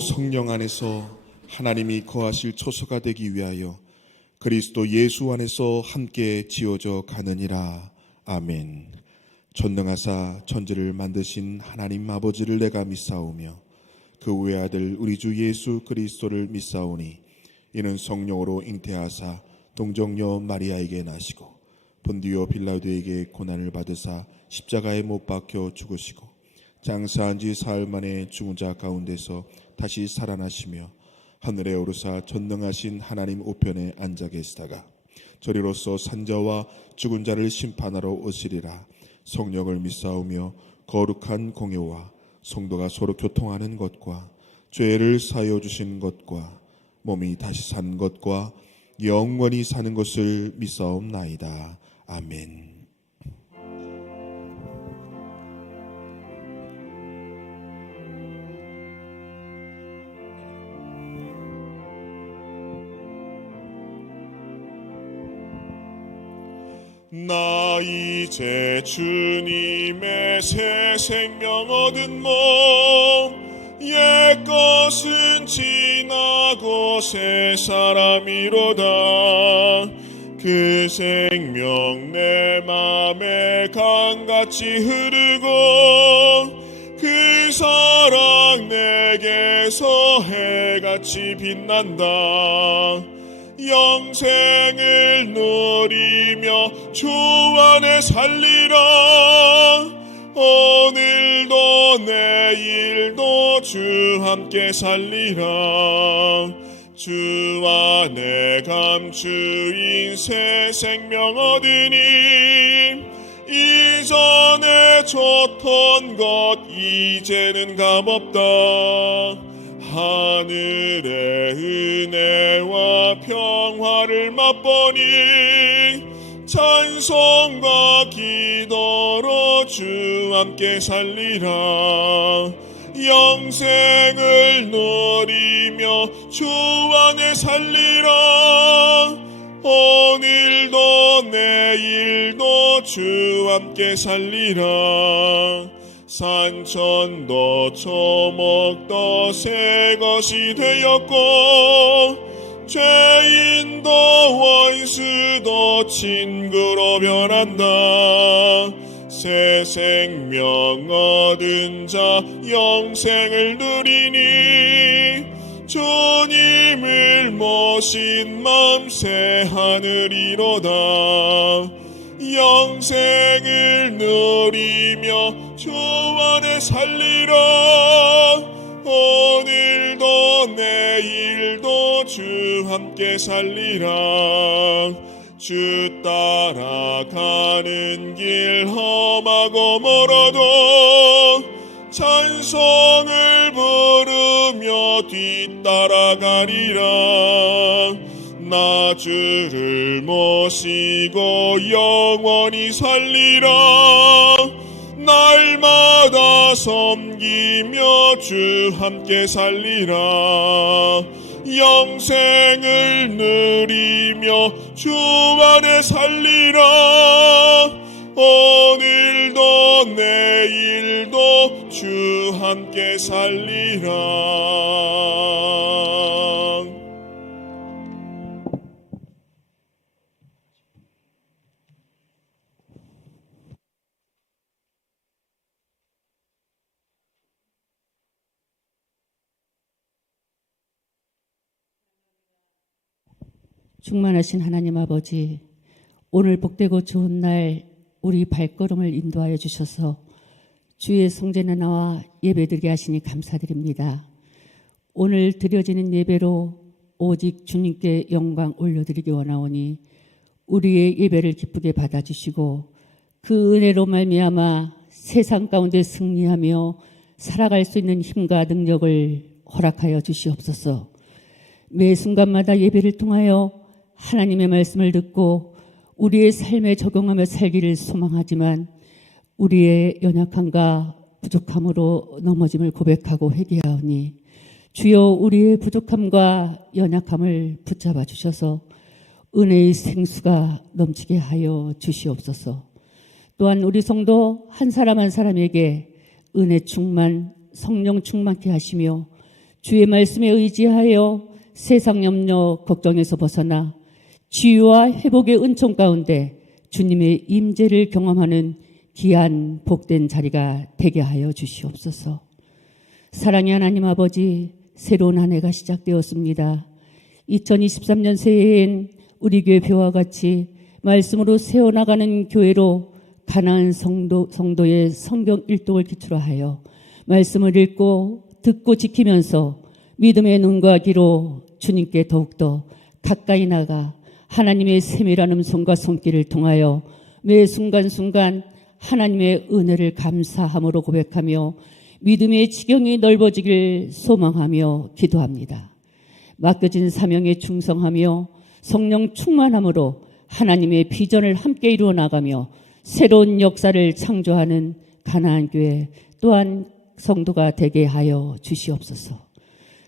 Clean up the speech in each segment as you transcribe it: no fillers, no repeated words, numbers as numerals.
성령 안에서 하나님이 거하실 초소가 되기 위하여 그리스도 예수 안에서 함께 지어져 가느니라. 아멘. 전능하사 천지를 만드신 하나님 아버지를 내가 믿사오며 그 외아들 우리 주 예수 그리스도를 믿사오니 이는 성령으로 잉태하사 동정녀 마리아에게 나시고 본디오 빌라도에게 고난을 받으사 십자가에 못 박혀 죽으시고 장사한 지 사흘 만에 죽은 자 가운데서 다시 살아나시며 하늘에 오르사 전능하신 하나님 우편에 앉아 계시다가 저리로서 산자와 죽은 자를 심판하러 오시리라. 성령을 믿사오며 거룩한 공예와 성도가 서로 교통하는 것과 죄를 사하여 주신 것과 몸이 다시 산 것과 영원히 사는 것을 믿사옵나이다. 아멘. 나 이제 주님의 새 생명 얻은 몸 옛것은 지나고 새 사람이로다. 그 생명 내 맘에 강같이 흐르고 그 사랑 내게서 해같이 빛난다. 영생을 누리며 주 안에 살리라. 오늘도 내일도 주 함께 살리라. 주 안에 감추인 새 생명 얻으니 이전에 좋던 것 이제는 값없다. 하늘의 은혜와 평화를 맛보니 찬송과 기도로 주 함께 살리라. 영생을 누리며 주 안에 살리라. 오늘도 내일도 주 함께 살리라. 산천도 초목도 새 것이 되었고 죄인도 원수도 친구로 변한다. 새 생명 얻은 자 영생을 누리니 주님을 모신 맘 새 하늘이로다. 영생을 누리며 주 안에 살리라. 오늘도 내일도 주 함께 살리라. 주 따라가는 길 험하고 멀어도 찬송을 부르며 뒤따라가리라. 나 주를 모시고 영원히 살리라. 날마다 섬기며 주 함께 살리라. 영생을 누리며 주 안에 살리라. 오늘도 내일도 주 함께 살리라. 충만하신 하나님 아버지, 오늘 복되고 좋은 날 우리 발걸음을 인도하여 주셔서 주의 성전에 나와 예배드리게 하시니 감사드립니다. 오늘 드려지는 예배로 오직 주님께 영광 올려드리기 원하오니 우리의 예배를 기쁘게 받아주시고 그 은혜로 말미암아 세상 가운데 승리하며 살아갈 수 있는 힘과 능력을 허락하여 주시옵소서. 매 순간마다 예배를 통하여 하나님의 말씀을 듣고 우리의 삶에 적용하며 살기를 소망하지만 우리의 연약함과 부족함으로 넘어짐을 고백하고 회개하오니 주여 우리의 부족함과 연약함을 붙잡아 주셔서 은혜의 생수가 넘치게 하여 주시옵소서. 또한 우리 성도 한 사람 한 사람에게 은혜 충만, 성령 충만케 하시며 주의 말씀에 의지하여 세상 염려 걱정에서 벗어나 치유와 회복의 은총 가운데 주님의 임재를 경험하는 귀한 복된 자리가 되게 하여 주시옵소서. 사랑의 하나님 아버지, 새로운 한 해가 시작되었습니다. 2023년 새해엔 우리 교회 배와 같이 말씀으로 세워나가는 교회로 가나안 성도의 성경 일독을 기초로 하여 말씀을 읽고 듣고 지키면서 믿음의 눈과 귀로 주님께 더욱더 가까이 나가 하나님의 세밀한 음성과 손길을 통하여 매 순간순간 하나님의 은혜를 감사함으로 고백하며 믿음의 지경이 넓어지길 소망하며 기도합니다. 맡겨진 사명에 충성하며 성령 충만함으로 하나님의 비전을 함께 이루어 나가며 새로운 역사를 창조하는 가나안 교회 또한 성도가 되게 하여 주시옵소서.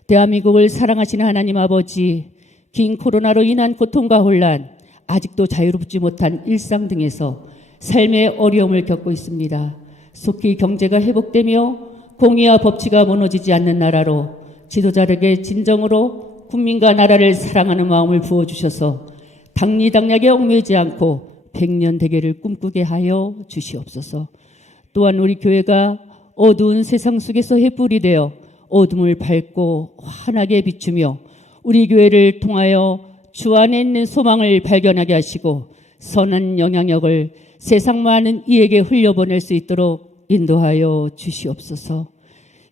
대한민국을 사랑하시는 하나님 아버지, 긴 코로나로 인한 고통과 혼란, 아직도 자유롭지 못한 일상 등에서 삶의 어려움을 겪고 있습니다. 속히 경제가 회복되며 공의와 법치가 무너지지 않는 나라로 지도자에게 진정으로 국민과 나라를 사랑하는 마음을 부어주셔서 당리당략에 얽매이지 않고 백년 대계를 꿈꾸게 하여 주시옵소서. 또한 우리 교회가 어두운 세상 속에서 횃불이 되어 어둠을 밝고 환하게 비추며 우리 교회를 통하여 주 안에 있는 소망을 발견하게 하시고 선한 영향력을 세상 많은 이에게 흘려보낼 수 있도록 인도하여 주시옵소서.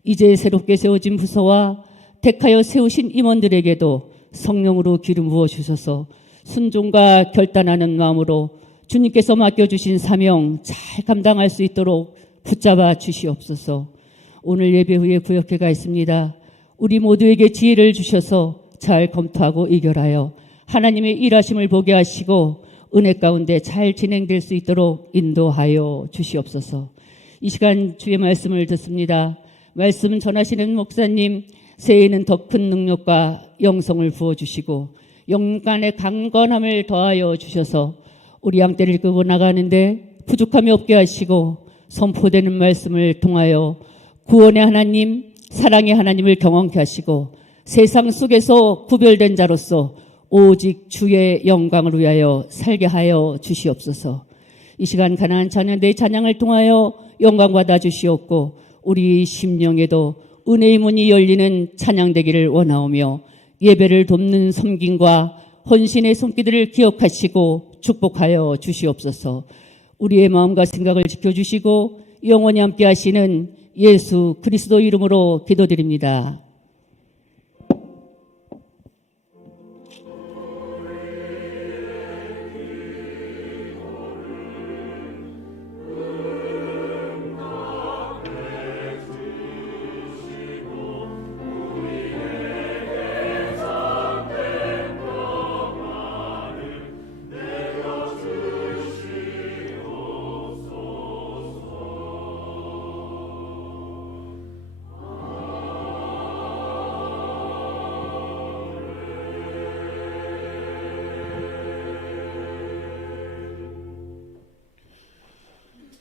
이제 새롭게 세워진 부서와 택하여 세우신 임원들에게도 성령으로 기름 부어 주셔서 순종과 결단하는 마음으로 주님께서 맡겨주신 사명 잘 감당할 수 있도록 붙잡아 주시옵소서. 오늘 예배 후에 구역회가 있습니다. 우리 모두에게 지혜를 주셔서 잘 검토하고 의결하여 하나님의 일하심을 보게 하시고 은혜 가운데 잘 진행될 수 있도록 인도하여 주시옵소서. 이 시간 주의 말씀을 듣습니다. 말씀 전하시는 목사님, 새해에는 더 큰 능력과 영성을 부어주시고 영간의 강건함을 더하여 주셔서 우리 양떼를 끌고 나가는데 부족함이 없게 하시고 선포되는 말씀을 통하여 구원의 하나님, 사랑의 하나님을 경험케 하시고 세상 속에서 구별된 자로서 오직 주의 영광을 위하여 살게 하여 주시옵소서. 이 시간 가나안 자녀들의 찬양을 통하여 영광 받아 주시옵고 우리 심령에도 은혜의 문이 열리는 찬양되기를 원하오며 예배를 돕는 섬김과 헌신의 손길들을 기억하시고 축복하여 주시옵소서. 우리의 마음과 생각을 지켜주시고 영원히 함께 하시는 예수 그리스도 이름으로 기도드립니다.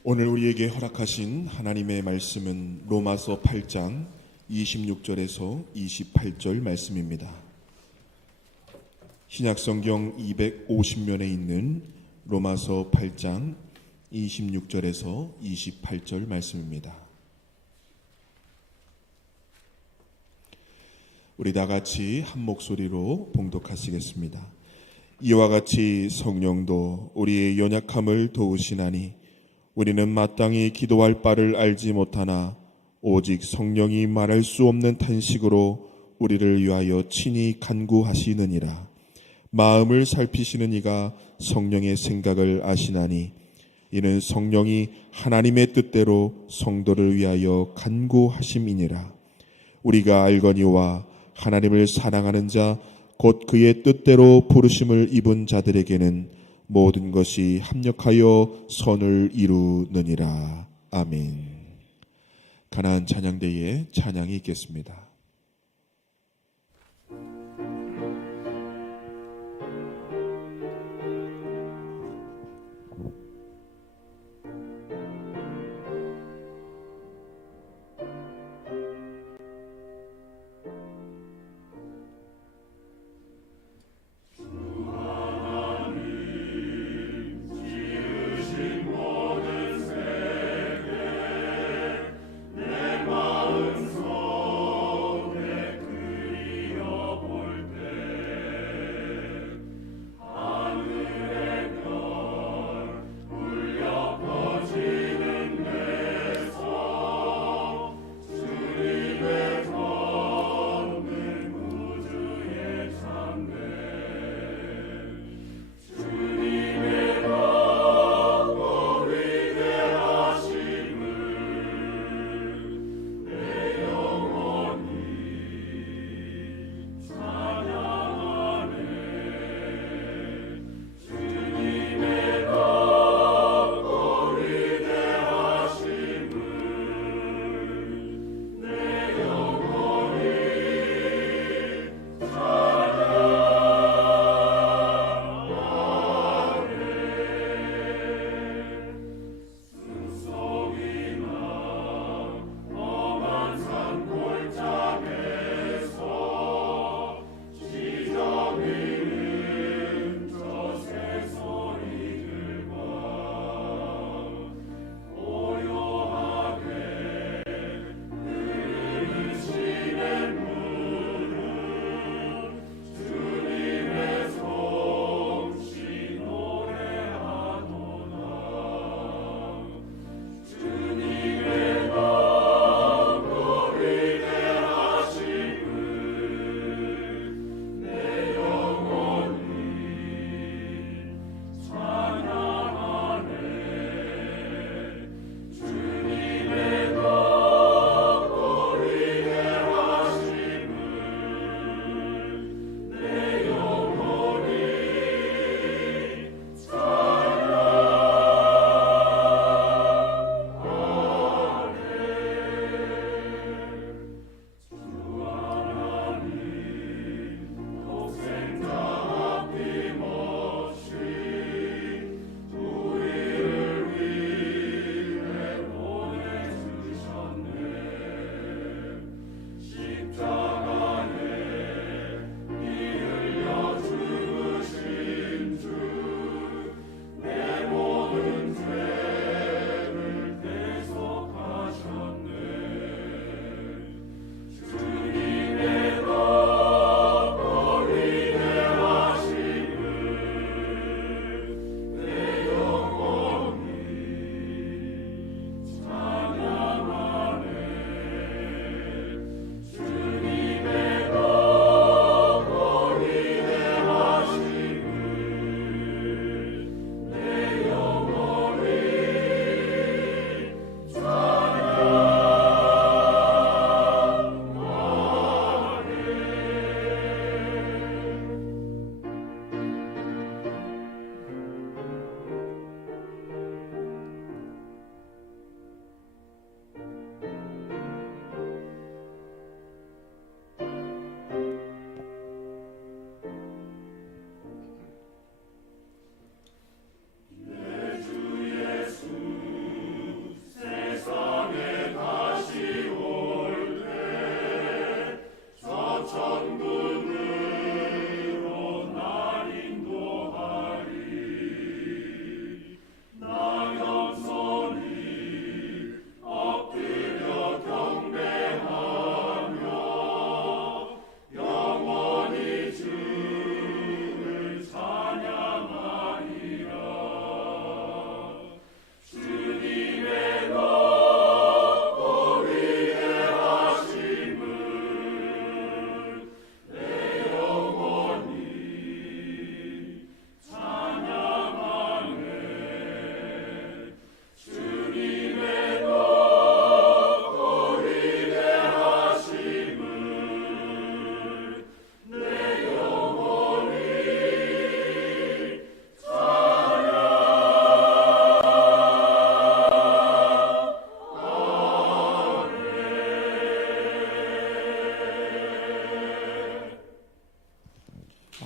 오늘 우리에게 허락하신 하나님의 말씀은 로마서 8장 26절에서 28절 말씀입니다. 신약성경 250면에 있는 로마서 8장 26절에서 28절 말씀입니다. 우리 다 같이 한 목소리로 봉독하시겠습니다. 이와 같이 성령도 우리의 연약함을 도우시나니 우리는 마땅히 기도할 바를 알지 못하나 오직 성령이 말할 수 없는 탄식으로 우리를 위하여 친히 간구하시느니라. 마음을 살피시는 이가 성령의 생각을 아시나니 이는 성령이 하나님의 뜻대로 성도를 위하여 간구하심이니라. 우리가 알거니와 하나님을 사랑하는 자 곧 그의 뜻대로 부르심을 입은 자들에게는 모든 것이 합력하여 선을 이루느니라. 아멘. 가나안 찬양대에 찬양이 있겠습니다.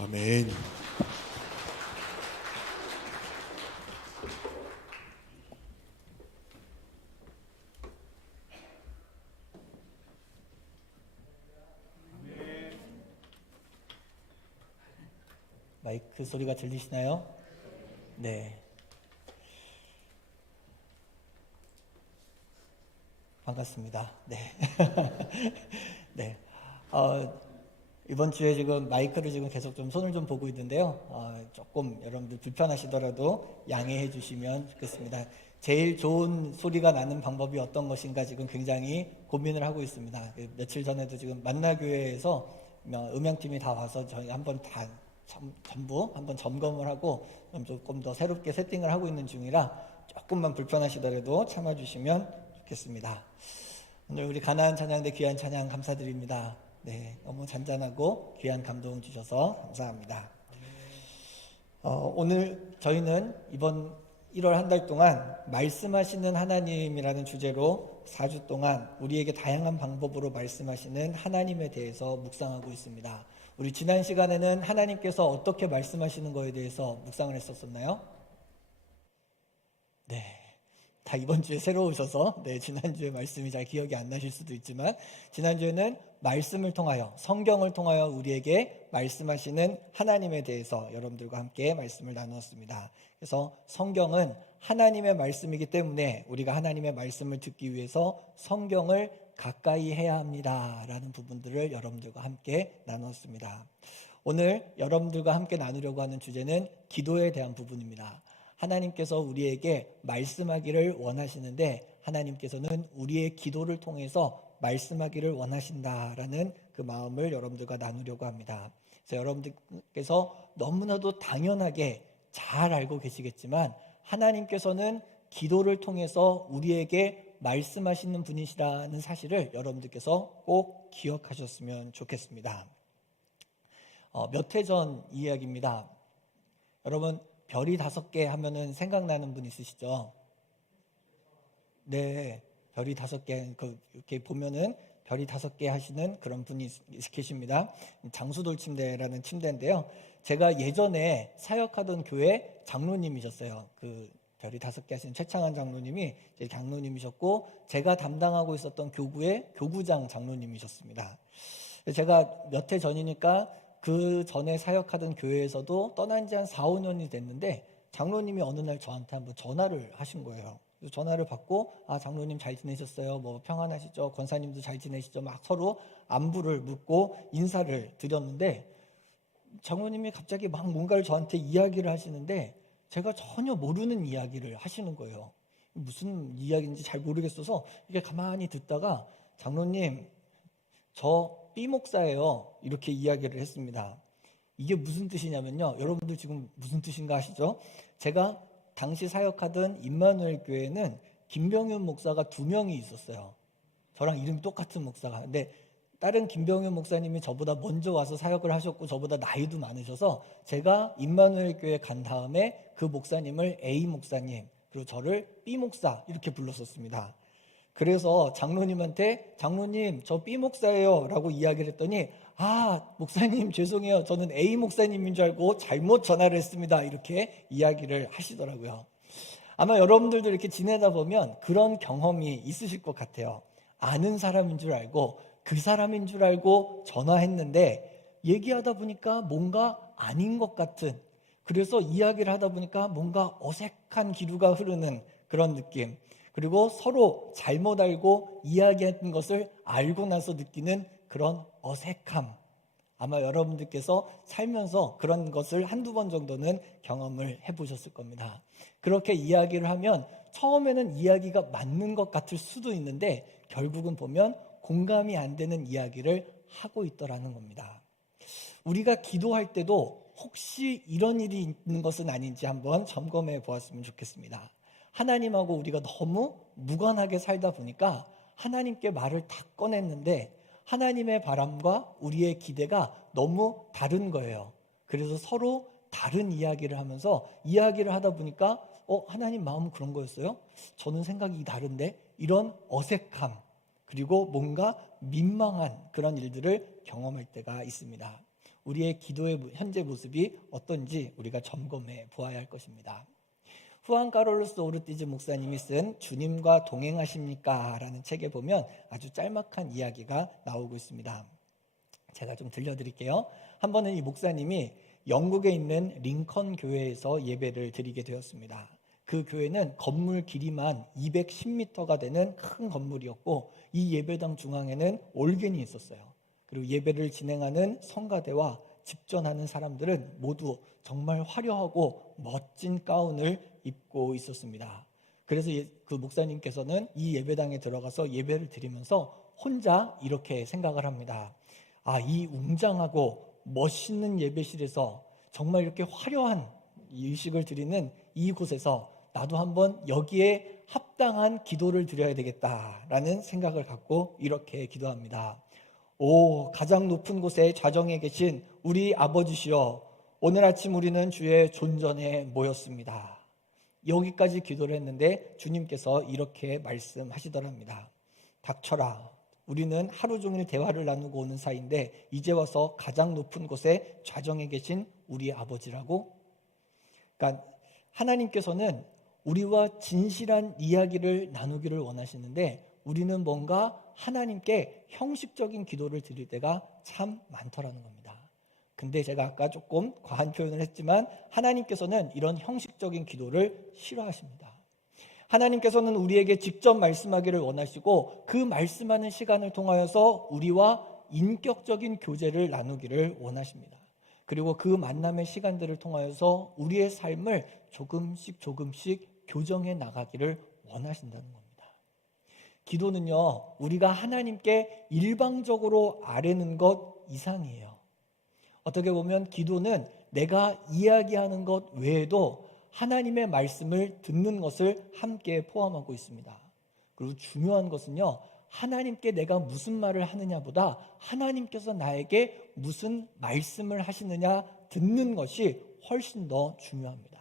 아멘. 마이크 소리가 들리시나요? 네. 반갑습니다. 네. 네. 이번 주에 지금 마이크를 지금 계속 좀 손을 좀 보고 있는데요. 조금 여러분들 불편하시더라도 양해해 주시면 좋겠습니다. 제일 좋은 소리가 나는 방법이 어떤 것인가 지금 굉장히 고민을 하고 있습니다. 며칠 전에도 지금 만나교회에서 음향팀이 다 와서 저희 한번 다 전부 한번 점검을 하고 조금 더 새롭게 세팅을 하고 있는 중이라 조금만 불편하시더라도 참아주시면 좋겠습니다. 오늘 우리 가나안 찬양대 귀한 찬양 감사드립니다. 네, 너무 잔잔하고 귀한 감동 주셔서 감사합니다. 오늘 저희는 이번 1월 한 달 동안 말씀하시는 하나님이라는 주제로 4주 동안 우리에게 다양한 방법으로 말씀하시는 하나님에 대해서 묵상하고 있습니다. 우리 지난 시간에는 하나님께서 어떻게 말씀하시는 거에 대해서 묵상을 했었었나요? 네. 다 이번 주에 새로 오셔서 지난주에 말씀이 잘 기억이 안 나실 수도 있지만 지난주에는 말씀을 통하여 성경을 통하여 우리에게 말씀하시는 하나님에 대해서 여러분들과 함께 말씀을 나누었습니다. 그래서 성경은 하나님의 말씀이기 때문에 우리가 하나님의 말씀을 듣기 위해서 성경을 가까이 해야 합니다라는 부분들을 여러분들과 함께 나눴습니다. 오늘 여러분들과 함께 나누려고 하는 주제는 기도에 대한 부분입니다. 하나님께서 우리에게 말씀하기를 원하시는데 하나님께서는 우리의 기도를 통해서 말씀하기를 원하신다라는 그 마음을 여러분들과 나누려고 합니다. 그래서 여러분들께서 너무나도 당연하게 잘 알고 계시겠지만 하나님께서는 기도를 통해서 우리에게 말씀하시는 분이시라는 사실을 여러분들께서 꼭 기억하셨으면 좋겠습니다. 몇 해 전 이야기입니다. 여러분 별이 5개 하면은 생각나는 분 있으시죠? 네, 별이 5개 이렇게 보면은 별이 5개 하시는 그런 분이 계십니다. 장수돌침대라는 침대인데요. 제가 예전에 사역하던 교회 장로님이셨어요. 그 별이 5개 하시는 최창한 장로님이 제 장로님이셨고 제가 담당하고 있었던 교구의 교구장 장로님이셨습니다. 제가 몇 해 전이니까 그 전에 사역하던 교회에서도 떠난 지 한 4, 5년이 됐는데 장로님이 어느 날 저한테 한번 전화를 하신 거예요. 그래서 전화를 받고 장로님 잘 지내셨어요? 뭐 평안하시죠? 권사님도 잘 지내시죠? 막 서로 안부를 묻고 인사를 드렸는데 장로님이 갑자기 막 뭔가를 저한테 이야기를 하시는데 제가 전혀 모르는 이야기를 하시는 거예요. 무슨 이야기인지 잘 모르겠어서 이게 가만히 듣다가 장로님 저 B 목사예요. 이렇게 이야기를 했습니다. 이게 무슨 뜻이냐면요. 여러분들 지금 무슨 뜻인가 아시죠? 제가 당시 사역하던 임마누엘 교회는 김병윤 목사가 2명이 있었어요. 저랑 이름이 똑같은 목사가. 근데 다른 김병윤 목사님이 저보다 먼저 와서 사역을 하셨고 저보다 나이도 많으셔서 제가 임마누엘 교회 간 다음에 그 목사님을 A 목사님 그리고 저를 B 목사 이렇게 불렀었습니다. 그래서 장로님한테 장로님 저 B 목사예요 라고 이야기를 했더니 목사님 죄송해요 저는 A 목사님인 줄 알고 잘못 전화를 했습니다 이렇게 이야기를 하시더라고요. 아마 여러분들도 이렇게 지내다 보면 그런 경험이 있으실 것 같아요. 아는 사람인 줄 알고 그 사람인 줄 알고 전화했는데 얘기하다 보니까 뭔가 아닌 것 같은, 그래서 이야기를 하다 보니까 뭔가 어색한 기류가 흐르는 그런 느낌, 그리고 서로 잘못 알고 이야기한 것을 알고 나서 느끼는 그런 어색함, 아마 여러분들께서 살면서 그런 것을 한두 번 정도는 경험을 해보셨을 겁니다. 그렇게 이야기를 하면 처음에는 이야기가 맞는 것 같을 수도 있는데 결국은 보면 공감이 안 되는 이야기를 하고 있더라는 겁니다. 우리가 기도할 때도 혹시 이런 일이 있는 것은 아닌지 한번 점검해 보았으면 좋겠습니다. 하나님하고 우리가 너무 무관하게 살다 보니까 하나님께 말을 다 꺼냈는데 하나님의 바람과 우리의 기대가 너무 다른 거예요. 그래서 서로 다른 이야기를 하면서 이야기를 하다 보니까 하나님 마음은 그런 거였어요? 저는 생각이 다른데, 이런 어색함 그리고 뭔가 민망한 그런 일들을 경험할 때가 있습니다. 우리의 기도의 현재 모습이 어떤지 우리가 점검해 보아야 할 것입니다. 후안 카를로스 오르티즈 목사님이 쓴 주님과 동행하십니까? 라는 책에 보면 아주 짤막한 이야기가 나오고 있습니다. 제가 좀 들려드릴게요. 한 번은 이 목사님이 영국에 있는 링컨 교회에서 예배를 드리게 되었습니다. 그 교회는 건물 길이만 210m가 되는 큰 건물이었고 이 예배당 중앙에는 올겐이 있었어요. 그리고 예배를 진행하는 성가대와 집전하는 사람들은 모두 정말 화려하고 멋진 가운을 입고 있었습니다. 그래서 그 목사님께서는 이 예배당에 들어가서 예배를 드리면서 혼자 이렇게 생각을 합니다. 이 웅장하고 멋있는 예배실에서 정말 이렇게 화려한 의식을 드리는 이곳에서 나도 한번 여기에 합당한 기도를 드려야 되겠다라는 생각을 갖고 이렇게 기도합니다. 오, 가장 높은 곳에 좌정에 계신 우리 아버지시여, 오늘 아침 우리는 주의 존전에 모였습니다. 여기까지 기도를 했는데 주님께서 이렇게 말씀하시더랍니다. 닥쳐라. 우리는 하루 종일 대화를 나누고 오는 사이인데 이제 와서 가장 높은 곳에 좌정에 계신 우리 아버지라고? 그러니까 하나님께서는 우리와 진실한 이야기를 나누기를 원하시는데 우리는 뭔가 하나님께 형식적인 기도를 드릴 때가 참 많더라는 겁니다. 근데 제가 아까 조금 과한 표현을 했지만 하나님께서는 이런 형식적인 기도를 싫어하십니다. 하나님께서는 우리에게 직접 말씀하기를 원하시고 그 말씀하는 시간을 통하여서 우리와 인격적인 교제를 나누기를 원하십니다. 그리고 그 만남의 시간들을 통하여서 우리의 삶을 조금씩 교정해 나가기를 원하신다는 겁니다. 기도는요, 우리가 하나님께 일방적으로 아뢰는 것 이상이에요. 어떻게 보면 기도는 내가 이야기하는 것 외에도 하나님의 말씀을 듣는 것을 함께 포함하고 있습니다. 그리고 중요한 것은요, 하나님께 내가 무슨 말을 하느냐보다 하나님께서 나에게 무슨 말씀을 하시느냐 듣는 것이 훨씬 더 중요합니다.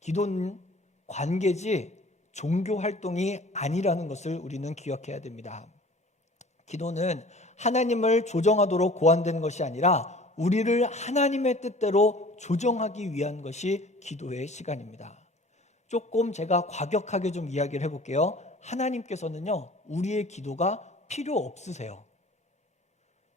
기도는 관계지 종교 활동이 아니라는 것을 우리는 기억해야 됩니다. 기도는 하나님을 조정하도록 고안된 것이 아니라 우리를 하나님의 뜻대로 조정하기 위한 것이 기도의 시간입니다. 조금 제가 과격하게 좀 이야기를 해볼게요. 하나님께서는요, 우리의 기도가 필요 없으세요.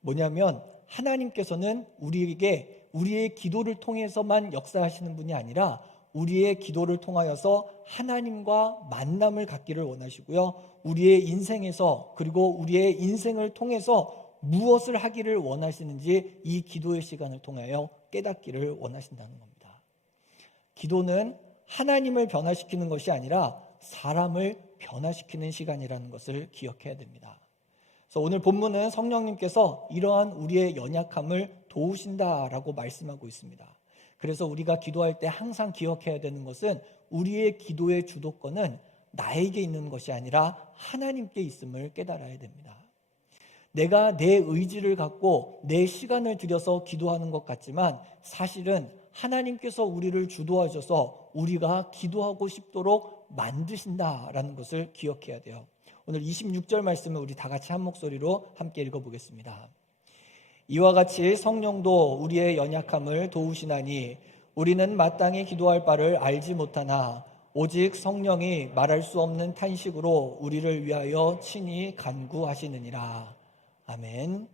뭐냐면 하나님께서는 우리에게 우리의 기도를 통해서만 역사하시는 분이 아니라 우리의 기도를 통하여서 하나님과 만남을 갖기를 원하시고요. 우리의 인생에서 그리고 우리의 인생을 통해서 무엇을 하기를 원하시는지 이 기도의 시간을 통하여 깨닫기를 원하신다는 겁니다. 기도는 하나님을 변화시키는 것이 아니라 사람을 변화시키는 시간이라는 것을 기억해야 됩니다. 그래서 오늘 본문은 성령님께서 이러한 우리의 연약함을 도우신다라고 말씀하고 있습니다. 그래서 우리가 기도할 때 항상 기억해야 되는 것은 우리의 기도의 주도권은 나에게 있는 것이 아니라 하나님께 있음을 깨달아야 됩니다. 내가 내 의지를 갖고 내 시간을 들여서 기도하는 것 같지만 사실은 하나님께서 우리를 주도하셔서 우리가 기도하고 싶도록 만드신다라는 것을 기억해야 돼요. 오늘 26절 말씀을 우리 다 같이 한 목소리로 함께 읽어보겠습니다. 이와 같이 성령도 우리의 연약함을 도우시나니 우리는 마땅히 기도할 바를 알지 못하나 오직 성령이 말할 수 없는 탄식으로 우리를 위하여 친히 간구하시느니라. 아멘.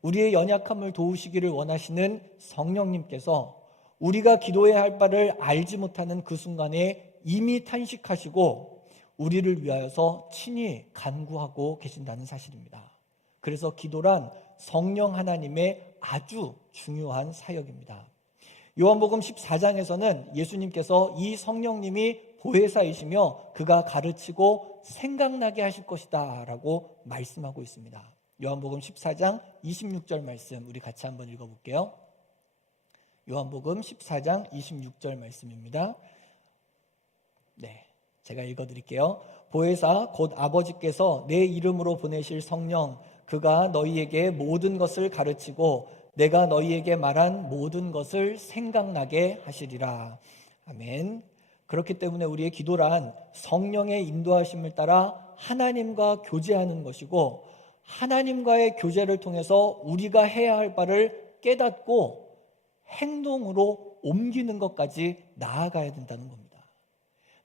우리의 연약함을 도우시기를 원하시는 성령님께서 우리가 기도해야 할 바를 알지 못하는 그 순간에 이미 탄식하시고 우리를 위하여서 친히 간구하고 계신다는 사실입니다. 그래서 기도란 성령 하나님의 아주 중요한 사역입니다. 요한복음 14장에서는 예수님께서 이 성령님이 보혜사이시며 그가 가르치고 생각나게 하실 것이다 라고 말씀하고 있습니다. 요한복음 14장 26절 말씀 우리 같이 한번 읽어볼게요. 요한복음 14장 26절 말씀입니다. 네, 제가 읽어드릴게요. 보혜사 곧 아버지께서 내 이름으로 보내실 성령 그가 너희에게 모든 것을 가르치고 내가 너희에게 말한 모든 것을 생각나게 하시리라. 아멘. 그렇기 때문에 우리의 기도란 성령의 인도하심을 따라 하나님과 교제하는 것이고 하나님과의 교제를 통해서 우리가 해야 할 바를 깨닫고 행동으로 옮기는 것까지 나아가야 된다는 겁니다.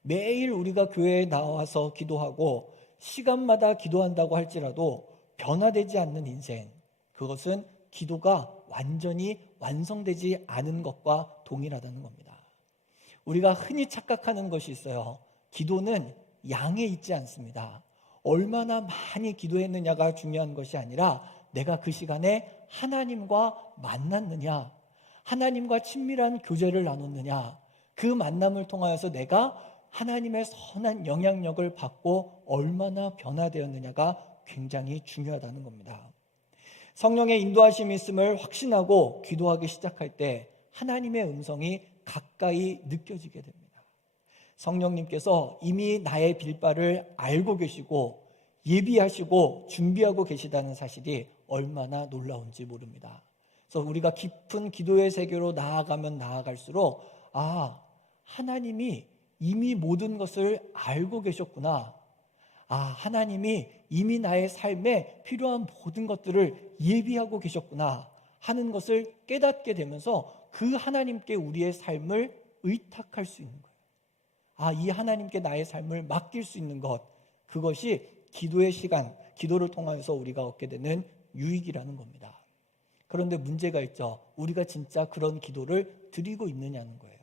매일 우리가 교회에 나와서 기도하고 시간마다 기도한다고 할지라도 변화되지 않는 인생, 그것은 기도가 완전히 완성되지 않은 것과 동일하다는 겁니다. 우리가 흔히 착각하는 것이 있어요. 기도는 양에 있지 않습니다. 얼마나 많이 기도했느냐가 중요한 것이 아니라 내가 그 시간에 하나님과 만났느냐, 하나님과 친밀한 교제를 나눴느냐, 그 만남을 통하여서 내가 하나님의 선한 영향력을 받고 얼마나 변화되었느냐가 굉장히 중요하다는 겁니다. 성령의 인도하심이 있음을 확신하고 기도하기 시작할 때 하나님의 음성이 가까이 느껴지게 됩니다. 성령님께서 이미 나의 빌바를 알고 계시고 예비하시고 준비하고 계시다는 사실이 얼마나 놀라운지 모릅니다. 그래서 우리가 깊은 기도의 세계로 나아가면 나아갈수록 하나님이 이미 모든 것을 알고 계셨구나. 하나님이 이미 나의 삶에 필요한 모든 것들을 예비하고 계셨구나 하는 것을 깨닫게 되면서 그 하나님께 우리의 삶을 의탁할 수 있는 거예요. 이 하나님께 나의 삶을 맡길 수 있는 것, 그것이 기도의 시간, 기도를 통해서 우리가 얻게 되는 유익이라는 겁니다. 그런데 문제가 있죠. 우리가 진짜 그런 기도를 드리고 있느냐는 거예요.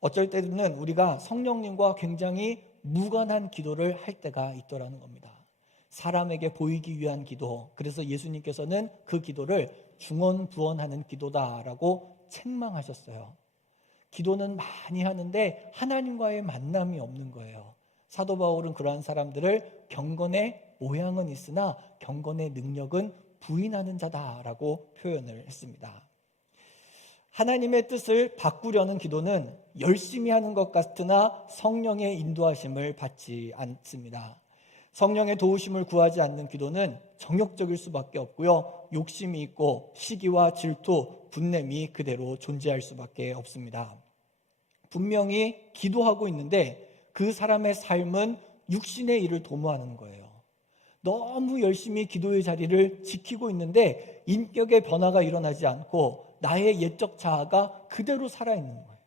어쩔 때는 우리가 성령님과 굉장히 무관한 기도를 할 때가 있더라는 겁니다. 사람에게 보이기 위한 기도, 그래서 예수님께서는 그 기도를 중언부언하는 기도다라고 책망하셨어요. 기도는 많이 하는데 하나님과의 만남이 없는 거예요. 사도 바울은 그러한 사람들을 경건의 모양은 있으나 경건의 능력은 부인하는 자다라고 표현을 했습니다. 하나님의 뜻을 바꾸려는 기도는 열심히 하는 것 같으나 성령의 인도하심을 받지 않습니다. 성령의 도우심을 구하지 않는 기도는 정욕적일 수밖에 없고요. 욕심이 있고 시기와 질투, 분냄이 그대로 존재할 수밖에 없습니다. 분명히 기도하고 있는데 그 사람의 삶은 육신의 일을 도모하는 거예요. 너무 열심히 기도의 자리를 지키고 있는데 인격의 변화가 일어나지 않고 나의 옛적 자아가 그대로 살아있는 거예요.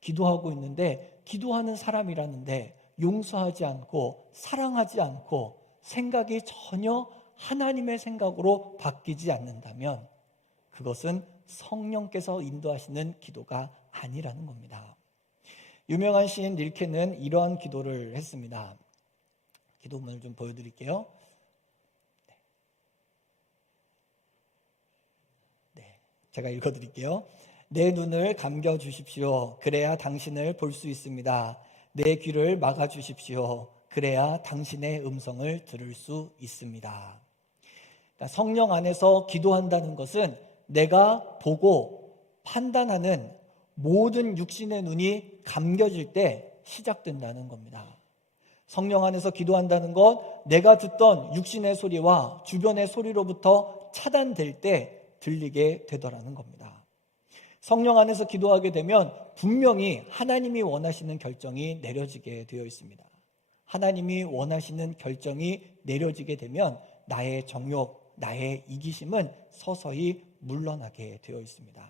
기도하고 있는데 기도하는 사람이라는데 용서하지 않고 사랑하지 않고 생각이 전혀 하나님의 생각으로 바뀌지 않는다면 그것은 성령께서 인도하시는 기도가 아니라는 겁니다. 유명한 시인 릴케는 이러한 기도를 했습니다. 기도문을 좀 보여드릴게요. 제가 읽어드릴게요. 내 눈을 감겨주십시오. 그래야 당신을 볼 수 있습니다. 내 귀를 막아주십시오. 그래야 당신의 음성을 들을 수 있습니다. 그러니까 성령 안에서 기도한다는 것은 내가 보고 판단하는 모든 육신의 눈이 감겨질 때 시작된다는 겁니다. 성령 안에서 기도한다는 것, 내가 듣던 육신의 소리와 주변의 소리로부터 차단될 때 들리게 되더라는 겁니다. 성령 안에서 기도하게 되면 분명히 하나님이 원하시는 결정이 내려지게 되어 있습니다. 하나님이 원하시는 결정이 내려지게 되면 나의 정욕, 나의 이기심은 서서히 물러나게 되어 있습니다.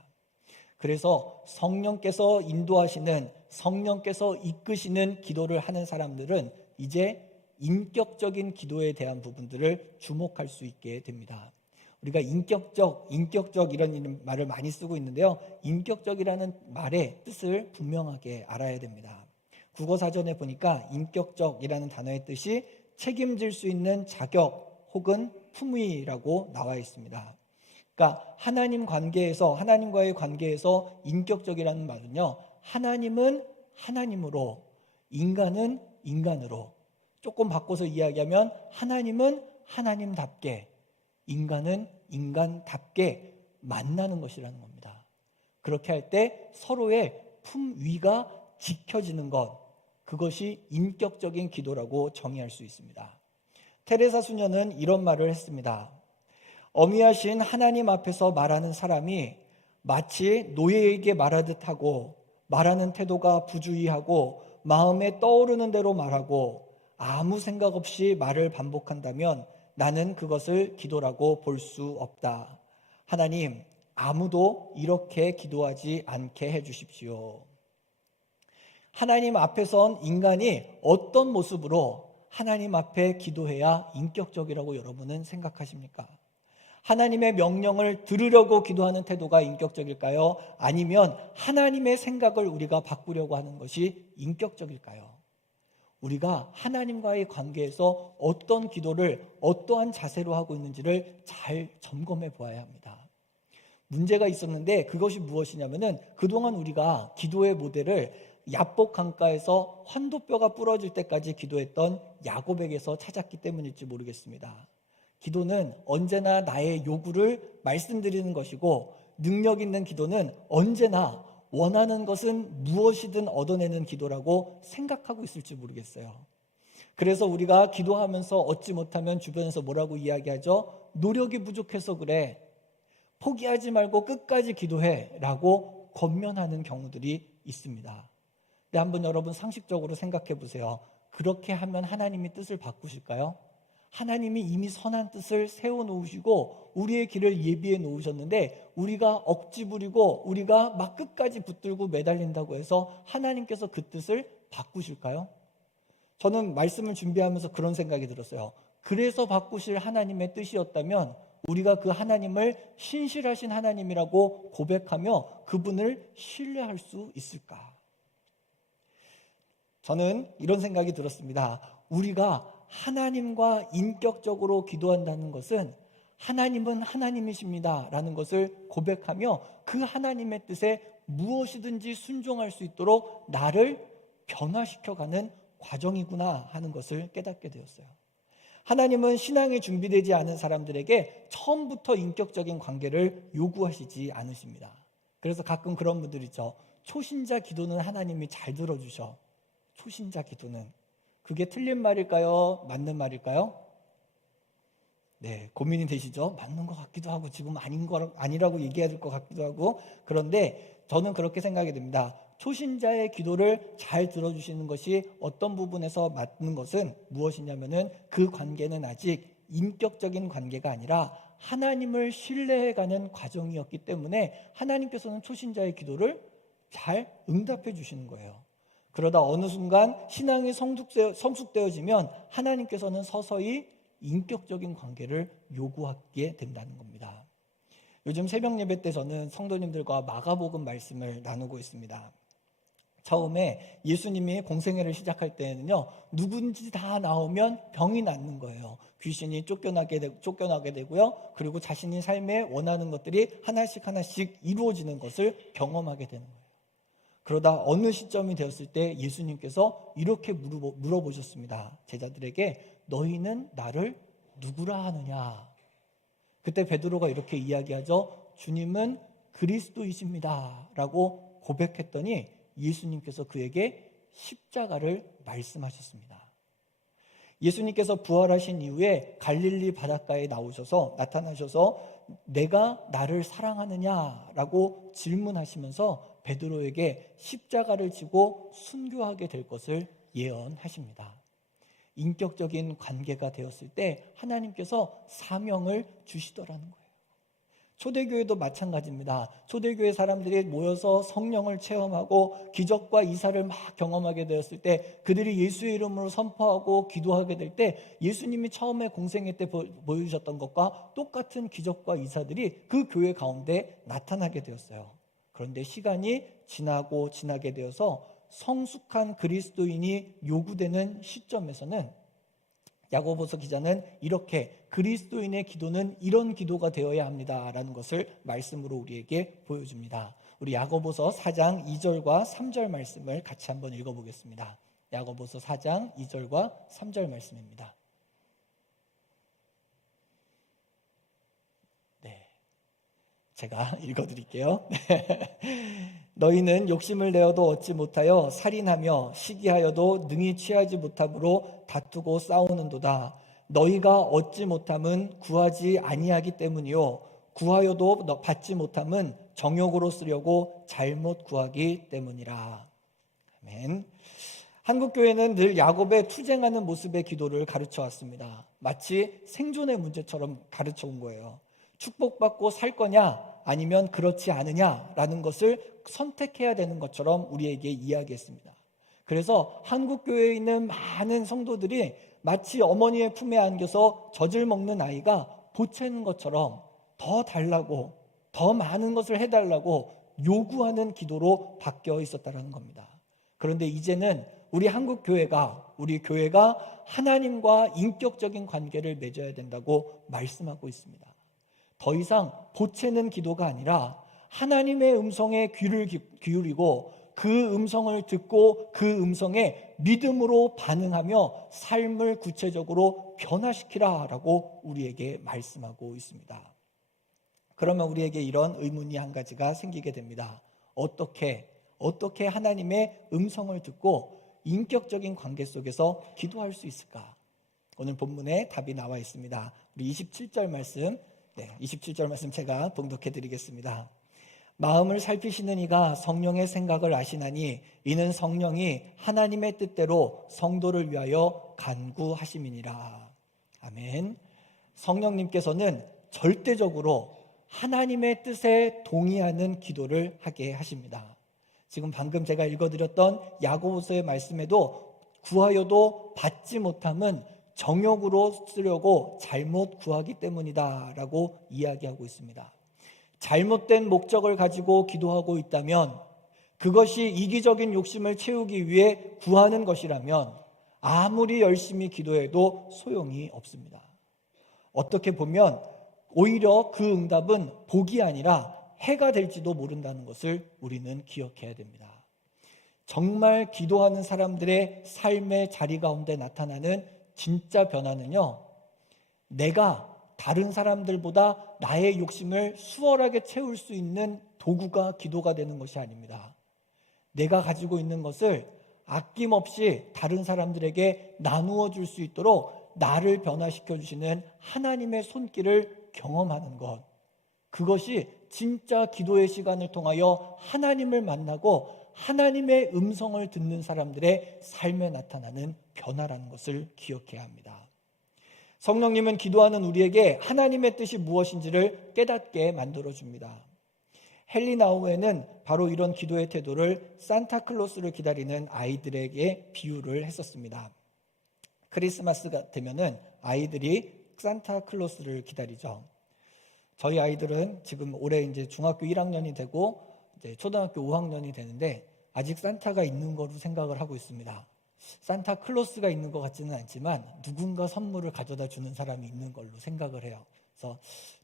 그래서 성령께서 인도하시는, 성령께서 이끄시는 기도를 하는 사람들은 이제 인격적인 기도에 대한 부분들을 주목할 수 있게 됩니다. 우리가 인격적 이런 말을 많이 쓰고 있는데요. 인격적이라는 말의 뜻을 분명하게 알아야 됩니다. 국어사전에 보니까 인격적이라는 단어의 뜻이 책임질 수 있는 자격 혹은 품위라고 나와 있습니다. 그러니까 하나님과의 관계에서 인격적이라는 말은요. 하나님은 하나님으로, 인간은 인간으로, 조금 바꿔서 이야기하면 하나님은 하나님답게, 인간은 인간답게 만나는 것이라는 겁니다. 그렇게 할 때 서로의 품위가 지켜지는 것, 그것이 인격적인 기도라고 정의할 수 있습니다. 테레사 수녀는 이런 말을 했습니다. 어미하신 하나님 앞에서 말하는 사람이 마치 노예에게 말하듯 하고 말하는 태도가 부주의하고 마음에 떠오르는 대로 말하고 아무 생각 없이 말을 반복한다면 나는 그것을 기도라고 볼 수 없다. 하나님, 아무도 이렇게 기도하지 않게 해주십시오. 하나님 앞에 선 인간이 어떤 모습으로 하나님 앞에 기도해야 인격적이라고 여러분은 생각하십니까? 하나님의 명령을 들으려고 기도하는 태도가 인격적일까요? 아니면 하나님의 생각을 우리가 바꾸려고 하는 것이 인격적일까요? 우리가 하나님과의 관계에서 어떤 기도를 어떠한 자세로 하고 있는지를 잘 점검해 보아야 합니다. 문제가 있었는데 그것이 무엇이냐면은 그동안 우리가 기도의 모델을 야복 강가에서 환도뼈가 부러질 때까지 기도했던 야곱에게서 찾았기 때문일지 모르겠습니다. 기도는 언제나 나의 요구를 말씀드리는 것이고 능력 있는 기도는 언제나 원하는 것은 무엇이든 얻어내는 기도라고 생각하고 있을지 모르겠어요. 그래서 우리가 기도하면서 얻지 못하면 주변에서 뭐라고 이야기하죠? 노력이 부족해서 그래. 포기하지 말고 끝까지 기도해 라고 권면하는 경우들이 있습니다. 근데 한번 여러분 상식적으로 생각해 보세요. 그렇게 하면 하나님이 뜻을 바꾸실까요? 하나님이 이미 선한 뜻을 세워놓으시고 우리의 길을 예비해 놓으셨는데 우리가 억지 부리고 우리가 막 끝까지 붙들고 매달린다고 해서 하나님께서 그 뜻을 바꾸실까요? 저는 말씀을 준비하면서 그런 생각이 들었어요. 그래서 바꾸실 하나님의 뜻이었다면 우리가 그 하나님을 신실하신 하나님이라고 고백하며 그분을 신뢰할 수 있을까? 저는 이런 생각이 들었습니다. 우리가 하나님과 인격적으로 기도한다는 것은 하나님은 하나님이십니다 라는 것을 고백하며 그 하나님의 뜻에 무엇이든지 순종할 수 있도록 나를 변화시켜가는 과정이구나 하는 것을 깨닫게 되었어요. 하나님은 신앙이 준비되지 않은 사람들에게 처음부터 인격적인 관계를 요구하시지 않으십니다. 그래서 가끔 그런 분들 있죠. 초신자 기도는 하나님이 잘 들어주셔. 초신자 기도는. 그게 틀린 말일까요? 맞는 말일까요? 네, 고민이 되시죠? 맞는 것 같기도 하고 지금 아니라고 얘기해야 될 것 같기도 하고. 그런데 저는 그렇게 생각이 듭니다. 초신자의 기도를 잘 들어주시는 것이 어떤 부분에서 맞는 것은 무엇이냐면은 그 관계는 아직 인격적인 관계가 아니라 하나님을 신뢰해가는 과정이었기 때문에 하나님께서는 초신자의 기도를 잘 응답해 주시는 거예요. 그러다 어느 순간 신앙이 성숙되어지면 하나님께서는 서서히 인격적인 관계를 요구하게 된다는 겁니다. 요즘 새벽 예배 때 저는 성도님들과 마가복음 말씀을 나누고 있습니다. 처음에 예수님이 공생애를 시작할 때는요, 누군지 다 나오면 병이 낫는 거예요. 귀신이 쫓겨나게 되고요. 그리고 자신이 삶에 원하는 것들이 하나씩 이루어지는 것을 경험하게 되는 거예요. 그러다 어느 시점이 되었을 때 예수님께서 이렇게 물어보셨습니다. 제자들에게 너희는 나를 누구라 하느냐? 그때 베드로가 이렇게 이야기하죠. 주님은 그리스도이십니다 라고 고백했더니 예수님께서 그에게 십자가를 말씀하셨습니다. 예수님께서 부활하신 이후에 갈릴리 바닷가에 나타나셔서 내가 나를 사랑하느냐라고 질문하시면서 베드로에게 십자가를 지고 순교하게 될 것을 예언하십니다. 인격적인 관계가 되었을 때 하나님께서 사명을 주시더라는 거예요. 초대교회도 마찬가지입니다. 초대교회 사람들이 모여서 성령을 체험하고 기적과 이사를 막 경험하게 되었을 때 그들이 예수의 이름으로 선포하고 기도하게 될 때 예수님이 처음에 공생애 때 보여주셨던 것과 똑같은 기적과 이사들이 그 교회 가운데 나타나게 되었어요. 그런데 시간이 지나게 되어서 성숙한 그리스도인이 요구되는 시점에서는 야고보서 기자는 이렇게 그리스도인의 기도는 이런 기도가 되어야 합니다라는 것을 말씀으로 우리에게 보여줍니다. 우리 야고보서 4장 2절과 3절 말씀을 같이 한번 읽어보겠습니다. 야고보서 4장 2절과 3절 말씀입니다. 네, 제가 읽어드릴게요. 너희는 욕심을 내어도 얻지 못하여 살인하며 시기하여도 능히 취하지 못함으로 다투고 싸우는도다. 너희가 얻지 못함은 구하지 아니하기 때문이요 구하여도 받지 못함은 정욕으로 쓰려고 잘못 구하기 때문이라. 아멘. 한국교회는 늘 야곱의 투쟁하는 모습의 기도를 가르쳐 왔습니다. 마치 생존의 문제처럼 가르쳐 온 거예요. 축복받고 살 거냐 아니면 그렇지 않으냐라는 것을 선택해야 되는 것처럼 우리에게 이야기했습니다. 그래서 한국교회에 있는 많은 성도들이 마치 어머니의 품에 안겨서 젖을 먹는 아이가 보채는 것처럼 더 달라고, 더 많은 것을 해달라고 요구하는 기도로 바뀌어 있었다는 겁니다. 그런데 이제는 우리 한국교회가, 우리 교회가 하나님과 인격적인 관계를 맺어야 된다고 말씀하고 있습니다. 더 이상 보채는 기도가 아니라 하나님의 음성에 귀를 기울이고 그 음성을 듣고 그 음성에 믿음으로 반응하며 삶을 구체적으로 변화시키라라고 우리에게 말씀하고 있습니다. 그러면 우리에게 이런 의문이 한 가지가 생기게 됩니다. 어떻게 하나님의 음성을 듣고 인격적인 관계 속에서 기도할 수 있을까? 오늘 본문에 답이 나와 있습니다. 우리 27절 말씀, 27절 말씀 제가 봉독해 드리겠습니다. 마음을 살피시는 이가 성령의 생각을 아시나니 이는 성령이 하나님의 뜻대로 성도를 위하여 간구하심이니라. 아멘. 성령님께서는 절대적으로 하나님의 뜻에 동의하는 기도를 하게 하십니다. 지금 방금 제가 읽어드렸던 야고보서의 말씀에도 구하여도 받지 못함은 정욕으로 쓰려고 잘못 구하기 때문이다 라고 이야기하고 있습니다. 잘못된 목적을 가지고 기도하고 있다면, 그것이 이기적인 욕심을 채우기 위해 구하는 것이라면 아무리 열심히 기도해도 소용이 없습니다. 어떻게 보면 오히려 그 응답은 복이 아니라 해가 될지도 모른다는 것을 우리는 기억해야 됩니다. 정말 기도하는 사람들의 삶의 자리 가운데 나타나는 진짜 변화는요, 내가 다른 사람들보다 나의 욕심을 수월하게 채울 수 있는 도구가 기도가 되는 것이 아닙니다. 내가 가지고 있는 것을 아낌없이 다른 사람들에게 나누어 줄 수 있도록 나를 변화시켜 주시는 하나님의 손길을 경험하는 것, 그것이 진짜 기도의 시간을 통하여 하나님을 만나고 하나님의 음성을 듣는 사람들의 삶에 나타나는 변화라는 것을 기억해야 합니다. 성령님은 기도하는 우리에게 하나님의 뜻이 무엇인지를 깨닫게 만들어줍니다. 헨리 나우에는 바로 이런 기도의 태도를 산타클로스를 기다리는 아이들에게 비유를 했었습니다. 크리스마스가 되면은 아이들이 산타클로스를 기다리죠. 저희 아이들은 지금 올해 이제 중학교 1학년이 되고 이제 초등학교 5학년이 되는데 아직 산타가 있는 거로 생각을 하고 있습니다. 산타클로스가 있는 것 같지는 않지만 누군가 선물을 가져다 주는 사람이 있는 걸로 생각을 해요. 그래서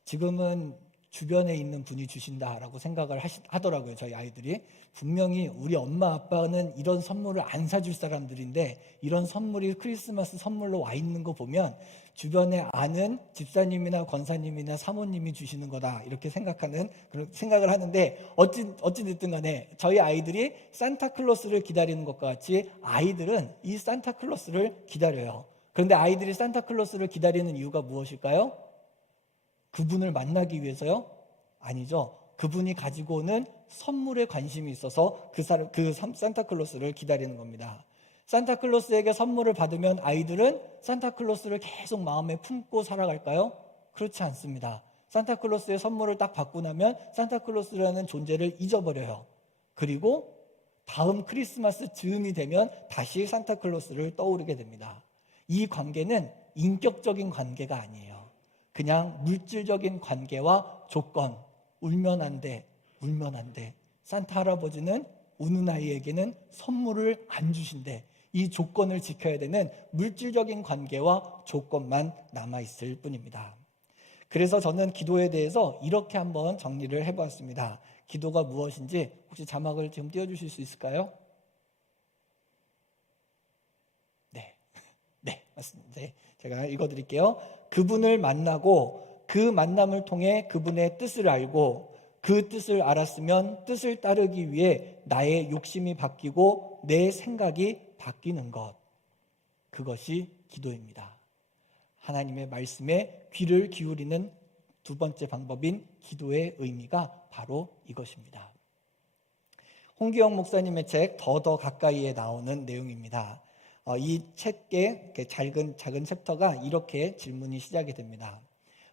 지금은 주변에 있는 분이 주신다라고 생각을 하더라고요. 저희 아이들이. 분명히 우리 엄마 아빠는 이런 선물을 안 사줄 사람들인데 이런 선물이 크리스마스 선물로 와 있는 거 보면 주변에 아는 집사님이나 권사님이나 사모님이 주시는 거다, 이렇게 생각하는 그런 생각을 하는데, 어찌 됐든 간에 저희 아이들이 산타클로스를 기다리는 것과 같이 아이들은 이 산타클로스를 기다려요. 그런데 아이들이 산타클로스를 기다리는 이유가 무엇일까요? 그분을 만나기 위해서요? 아니죠. 그분이 가지고 오는 선물에 관심이 있어서 그 산타클로스를 기다리는 겁니다. 산타클로스에게 선물을 받으면 아이들은 산타클로스를 계속 마음에 품고 살아갈까요? 그렇지 않습니다. 산타클로스의 선물을 딱 받고 나면 산타클로스라는 존재를 잊어버려요. 그리고 다음 크리스마스 즈음이 되면 다시 산타클로스를 떠오르게 됩니다. 이 관계는 인격적인 관계가 아니에요. 그냥 물질적인 관계와 조건, 울면 안 돼, 울면 안 돼. 산타 할아버지는 우는 아이에게는 선물을 안 주신대. 이 조건을 지켜야 되는 물질적인 관계와 조건만 남아있을 뿐입니다. 그래서 저는 기도에 대해서 이렇게 한번 정리를 해보았습니다. 기도가 무엇인지 혹시 자막을 지금 띄워주실 수 있을까요? 네, 맞습니다. 네, 제가 읽어드릴게요. 그분을 만나고 그 만남을 통해 그분의 뜻을 알고 그 뜻을 알았으면 뜻을 따르기 위해 나의 욕심이 바뀌고 내 생각이 바뀌는 것, 그것이 기도입니다. 하나님의 말씀에 귀를 기울이는 두 번째 방법인 기도의 의미가 바로 이것입니다. 홍기영 목사님의 책 더 가까이에 나오는 내용입니다. 이 책의 작은 챕터가 이렇게 질문이 시작이 됩니다.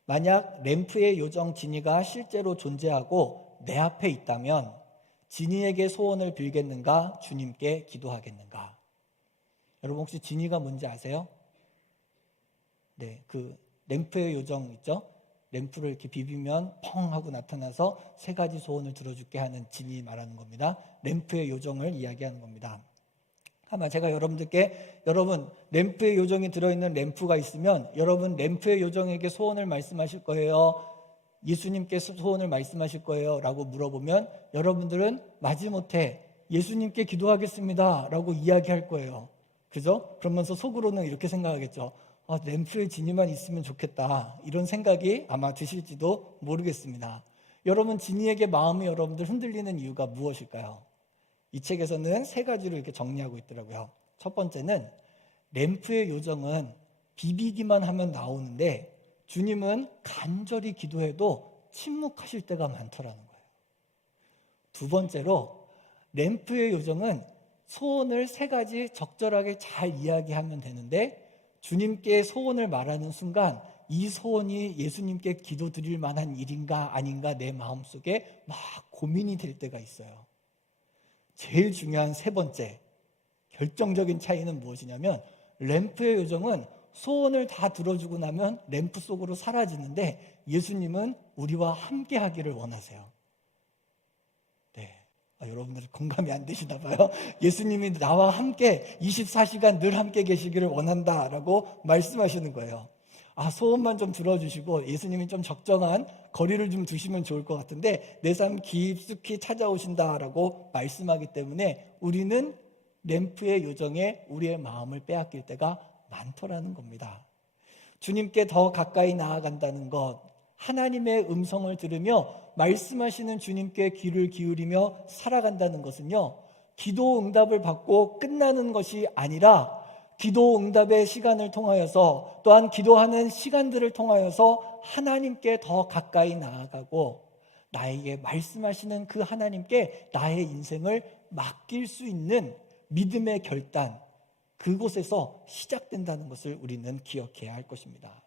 만약 램프의 요정 지니가 실제로 존재하고 내 앞에 있다면 지니에게 소원을 빌겠는가? 주님께 기도하겠는가? 여러분 혹시 지니가 뭔지 아세요? 네, 그 램프의 요정 있죠? 램프를 이렇게 비비면 펑 하고 나타나서 세 가지 소원을 들어줄게 하는 지니 말하는 겁니다. 램프의 요정을 이야기하는 겁니다. 아마 제가 여러분들께 여러분 램프의 요정이 들어있는 램프가 있으면 여러분 램프의 요정에게 소원을 말씀하실 거예요? 예수님께 소원을 말씀하실 거예요? 라고 물어보면 여러분들은 마지못해 예수님께 기도하겠습니다 라고 이야기할 거예요. 그죠? 그러면서 속으로는 이렇게 생각하겠죠. 램프의 지니만 있으면 좋겠다. 이런 생각이 아마 드실지도 모르겠습니다. 여러분 지니에게 마음이 여러분들 흔들리는 이유가 무엇일까요? 이 책에서는 세 가지로 이렇게 정리하고 있더라고요. 첫 번째는 램프의 요정은 비비기만 하면 나오는데 주님은 간절히 기도해도 침묵하실 때가 많더라는 거예요. 두 번째로 램프의 요정은 소원을 세 가지 적절하게 잘 이야기하면 되는데 주님께 소원을 말하는 순간 이 소원이 예수님께 기도드릴 만한 일인가 아닌가 내 마음속에 막 고민이 될 때가 있어요. 제일 중요한 세 번째 결정적인 차이는 무엇이냐면 램프의 요정은 소원을 다 들어주고 나면 램프 속으로 사라지는데 예수님은 우리와 함께 하기를 원하세요. 네, 여러분들 공감이 안 되시나 봐요. 예수님이 나와 함께 24시간 늘 함께 계시기를 원한다라고 말씀하시는 거예요. 소원만 좀 들어주시고 예수님이 좀 적정한 거리를 좀 두시면 좋을 것 같은데 내 삶 깊숙이 찾아오신다라고 말씀하기 때문에 우리는 램프의 요정에 우리의 마음을 빼앗길 때가 많더라는 겁니다. 주님께 더 가까이 나아간다는 것, 하나님의 음성을 들으며 말씀하시는 주님께 귀를 기울이며 살아간다는 것은요, 기도 응답을 받고 끝나는 것이 아니라 기도 응답의 시간을 통하여서 또한 기도하는 시간들을 통하여서 하나님께 더 가까이 나아가고 나에게 말씀하시는 그 하나님께 나의 인생을 맡길 수 있는 믿음의 결단, 그곳에서 시작된다는 것을 우리는 기억해야 할 것입니다.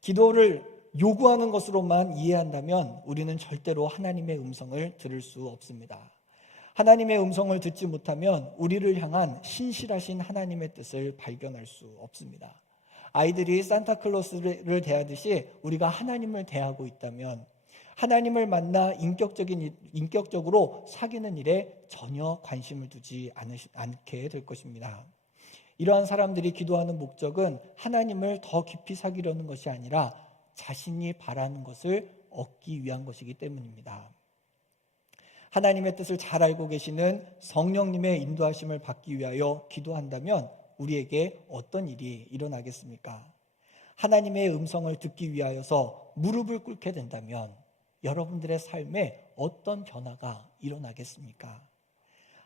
기도를 요구하는 것으로만 이해한다면 우리는 절대로 하나님의 음성을 들을 수 없습니다. 하나님의 음성을 듣지 못하면 우리를 향한 신실하신 하나님의 뜻을 발견할 수 없습니다. 아이들이 산타클로스를 대하듯이 우리가 하나님을 대하고 있다면 하나님을 만나 인격적으로 사귀는 일에 전혀 관심을 두지 않게 될 것입니다. 이러한 사람들이 기도하는 목적은 하나님을 더 깊이 사귀려는 것이 아니라 자신이 바라는 것을 얻기 위한 것이기 때문입니다. 하나님의 뜻을 잘 알고 계시는 성령님의 인도하심을 받기 위하여 기도한다면 우리에게 어떤 일이 일어나겠습니까? 하나님의 음성을 듣기 위하여서 무릎을 꿇게 된다면 여러분들의 삶에 어떤 변화가 일어나겠습니까?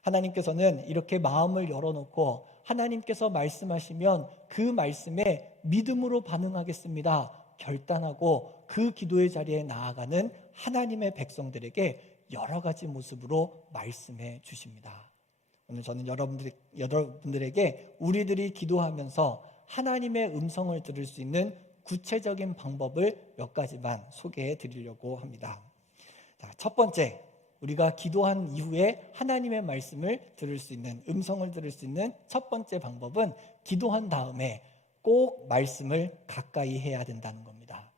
하나님께서는 이렇게 마음을 열어놓고 하나님께서 말씀하시면 그 말씀에 믿음으로 반응하겠습니다 결단하고 그 기도의 자리에 나아가는 하나님의 백성들에게 여러 가지 모습으로 말씀해 주십니다. 오늘 저는 여러분들에게 우리들이 기도하면서 하나님의 음성을 들을 수 있는 구체적인 방법을 몇 가지만 소개해 드리려고 합니다. 자, 첫 번째, 우리가 기도한 이후에 하나님의 말씀을 들을 수 있는, 음성을 들을 수 있는 첫 번째 방법은 기도한 다음에 꼭 말씀을 가까이 해야 된다는 겁니다.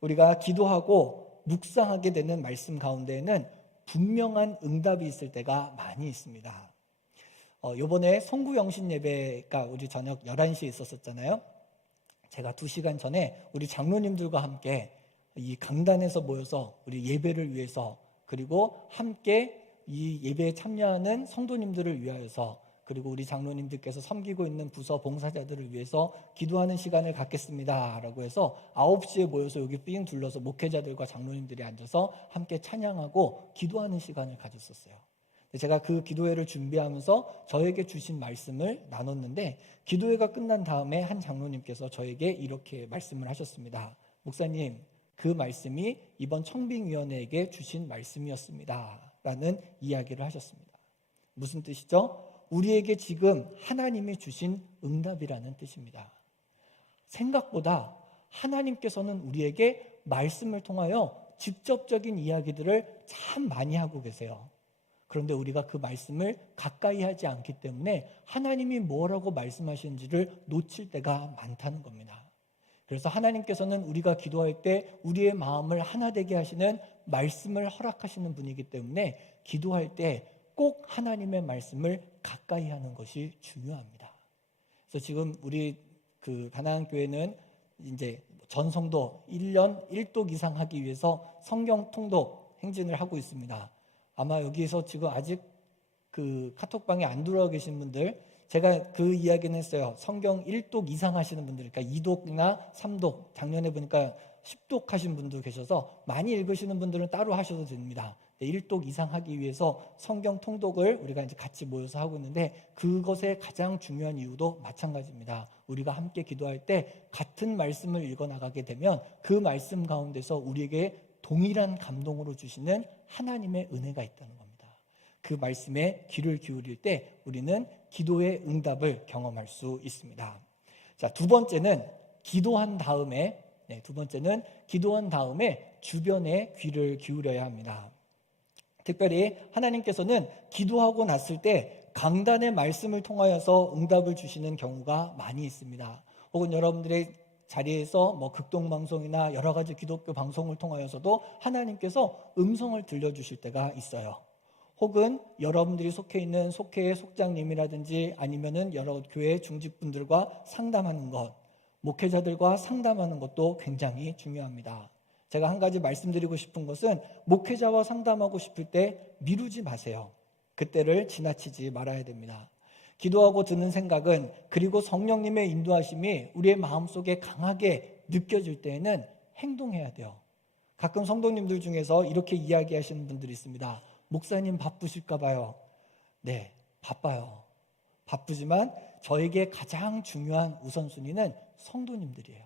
우리가 기도하고 묵상하게 되는 말씀 가운데에는 분명한 응답이 있을 때가 많이 있습니다. 요번에 송구영신 예배가 우리 저녁 11시에 있었잖아요. 제가 2시간 전에 우리 장로님들과 함께 이 강단에서 모여서 우리 예배를 위해서 그리고 함께 이 예배에 참여하는 성도님들을 위하여서 그리고 우리 장로님들께서 섬기고 있는 부서 봉사자들을 위해서 기도하는 시간을 갖겠습니다 라고 해서 9시에 모여서 여기 삥 둘러서 목회자들과 장로님들이 앉아서 함께 찬양하고 기도하는 시간을 가졌었어요. 제가 그 기도회를 준비하면서 저에게 주신 말씀을 나눴는데 기도회가 끝난 다음에 한 장로님께서 저에게 이렇게 말씀을 하셨습니다. 목사님, 그 말씀이 이번 청빙위원회에게 주신 말씀이었습니다 라는 이야기를 하셨습니다. 무슨 뜻이죠? 우리에게 지금 하나님이 주신 응답이라는 뜻입니다. 생각보다 하나님께서는 우리에게 말씀을 통하여 직접적인 이야기들을 참 많이 하고 계세요. 그런데 우리가 그 말씀을 가까이 하지 않기 때문에 하나님이 뭐라고 말씀하시는지를 놓칠 때가 많다는 겁니다. 그래서 하나님께서는 우리가 기도할 때 우리의 마음을 하나 되게 하시는 말씀을 허락하시는 분이기 때문에 기도할 때 꼭 하나님의 말씀을 가까이 하는 것이 중요합니다. 그래서 지금 우리 그 가나안 교회는 이제 전성도 1년 1독 이상 하기 위해서 성경 통독 행진을 하고 있습니다. 아마 여기서 지금 아직 그 카톡방에 안 들어와 계신 분들, 제가 그 이야기는 했어요. 성경 1독 이상 하시는 분들, 그러니까 2독이나 3독, 작년에 보니까 10독 하신 분도 계셔서 많이 읽으시는 분들은 따로 하셔도 됩니다. 1독 이상 하기 위해서 성경 통독을 우리가 이제 같이 모여서 하고 있는데, 그것의 가장 중요한 이유도 마찬가지입니다. 우리가 함께 기도할 때 같은 말씀을 읽어 나가게 되면 그 말씀 가운데서 우리에게 동일한 감동으로 주시는 하나님의 은혜가 있다는 겁니다. 그 말씀에 귀를 기울일 때 우리는 기도의 응답을 경험할 수 있습니다. 자, 두 번째는 기도한 다음에 주변에 귀를 기울여야 합니다. 특별히 하나님께서는 기도하고 났을 때 강단의 말씀을 통하여서 응답을 주시는 경우가 많이 있습니다. 혹은 여러분들의 자리에서 뭐 극동방송이나 여러 가지 기독교 방송을 통하여서도 하나님께서 음성을 들려주실 때가 있어요. 혹은 여러분들이 속해 있는 속회의 속장님이라든지 아니면은 여러 교회 중직분들과 상담하는 것, 목회자들과 상담하는 것도 굉장히 중요합니다. 제가 한 가지 말씀드리고 싶은 것은 목회자와 상담하고 싶을 때 미루지 마세요. 그때를 지나치지 말아야 됩니다. 기도하고 드는 생각은, 그리고 성령님의 인도하심이 우리의 마음속에 강하게 느껴질 때에는 행동해야 돼요. 가끔 성도님들 중에서 이렇게 이야기하시는 분들이 있습니다. 목사님 바쁘실까 봐요. 네, 바빠요. 바쁘지만 저에게 가장 중요한 우선순위는 성도님들이에요.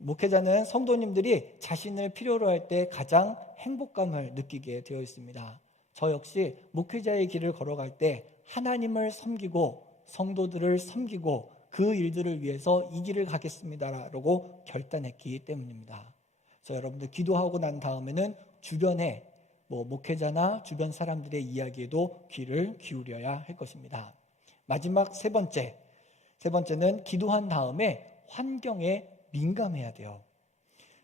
목회자는 성도님들이 자신을 필요로 할 때 가장 행복감을 느끼게 되어 있습니다. 저 역시 목회자의 길을 걸어갈 때 하나님을 섬기고 성도들을 섬기고 그 일들을 위해서 이 길을 가겠습니다라고 결단했기 때문입니다. 그래서 여러분들 기도하고 난 다음에는 주변에 목회자나 주변 사람들의 이야기에도 귀를 기울여야 할 것입니다. 마지막 세 번째는 기도한 다음에 환경에 민감해야 돼요.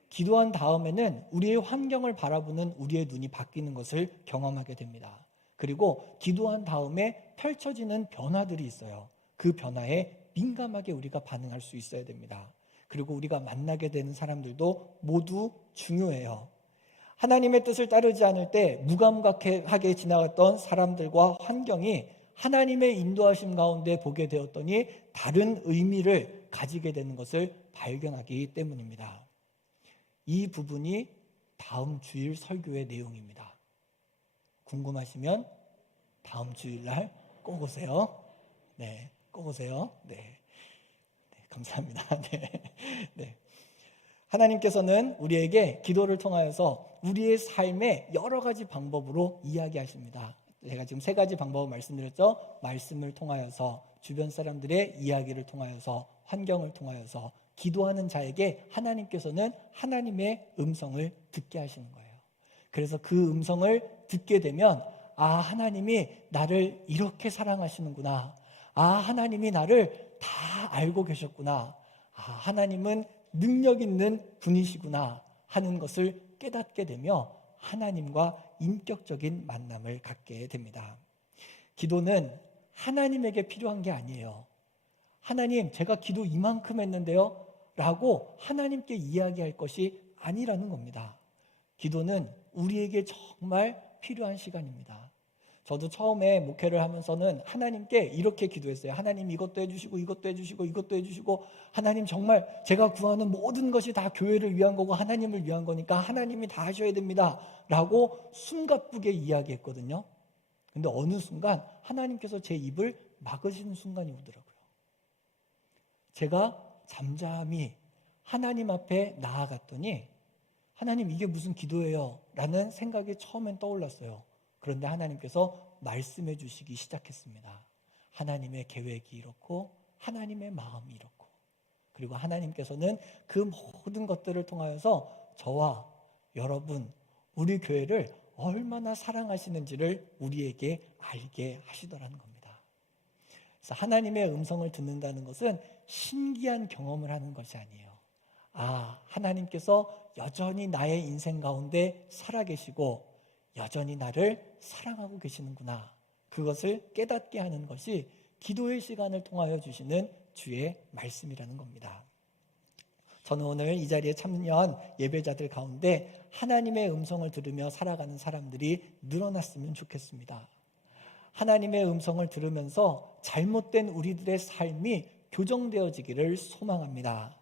기도한 다음에는 우리의 환경을 바라보는 우리의 눈이 바뀌는 것을 경험하게 됩니다. 그리고 기도한 다음에 펼쳐지는 변화들이 있어요. 그 변화에 민감하게 우리가 반응할 수 있어야 됩니다. 그리고 우리가 만나게 되는 사람들도 모두 중요해요. 하나님의 뜻을 따르지 않을 때 무감각하게 지나갔던 사람들과 환경이 하나님의 인도하심 가운데 보게 되었더니 다른 의미를 가지게 되는 것을 발견하기 때문입니다. 이 부분이 다음 주일 설교의 내용입니다. 궁금하시면 다음 주일날 꼭 오세요. 네, 꼭 오세요. 네, 감사합니다. 네. 하나님께서는 우리에게 기도를 통하여서 우리의 삶의 여러 가지 방법으로 이야기하십니다. 제가 지금 세 가지 방법을 말씀드렸죠. 말씀을 통하여서, 주변 사람들의 이야기를 통하여서, 환경을 통하여서 기도하는 자에게 하나님께서는 하나님의 음성을 듣게 하시는 거예요. 그래서 그 음성을 듣게 되면, 아, 하나님이 나를 이렇게 사랑하시는구나. 아, 하나님이 나를 다 알고 계셨구나. 아, 하나님은 능력 있는 분이시구나 하는 것을 깨닫게 되며 하나님과 인격적인 만남을 갖게 됩니다. 기도는 하나님에게 필요한 게 아니에요. 하나님, 제가 기도 이만큼 했는데요 라고 하나님께 이야기할 것이 아니라는 겁니다. 기도는 우리에게 정말 필요한 시간입니다. 저도 처음에 목회를 하면서는 하나님께 이렇게 기도했어요. 하나님, 이것도 해주시고 이것도 해주시고 이것도 해주시고, 하나님 정말 제가 구하는 모든 것이 다 교회를 위한 거고 하나님을 위한 거니까 하나님이 다 하셔야 됩니다 라고 숨가쁘게 이야기했거든요. 근데 어느 순간 하나님께서 제 입을 막으시는 순간이 오더라고요. 제가 잠잠히 하나님 앞에 나아갔더니, 하나님, 이게 무슨 기도예요? 라는 생각이 처음엔 떠올랐어요. 그런데 하나님께서 말씀해 주시기 시작했습니다. 하나님의 계획이 이렇고 하나님의 마음이 이렇고 그리고 하나님께서는 그 모든 것들을 통하여서 저와 여러분, 우리 교회를 얼마나 사랑하시는지를 우리에게 알게 하시더라는 겁니다. 그래서 하나님의 음성을 듣는다는 것은 신기한 경험을 하는 것이 아니에요. 하나님께서 여전히 나의 인생 가운데 살아계시고 여전히 나를 사랑하고 계시는구나. 그것을 깨닫게 하는 것이 기도의 시간을 통하여 주시는 주의 말씀이라는 겁니다. 저는 오늘 이 자리에 참여한 예배자들 가운데 하나님의 음성을 들으며 살아가는 사람들이 늘어났으면 좋겠습니다. 하나님의 음성을 들으면서 잘못된 우리들의 삶이 교정되어지기를 소망합니다.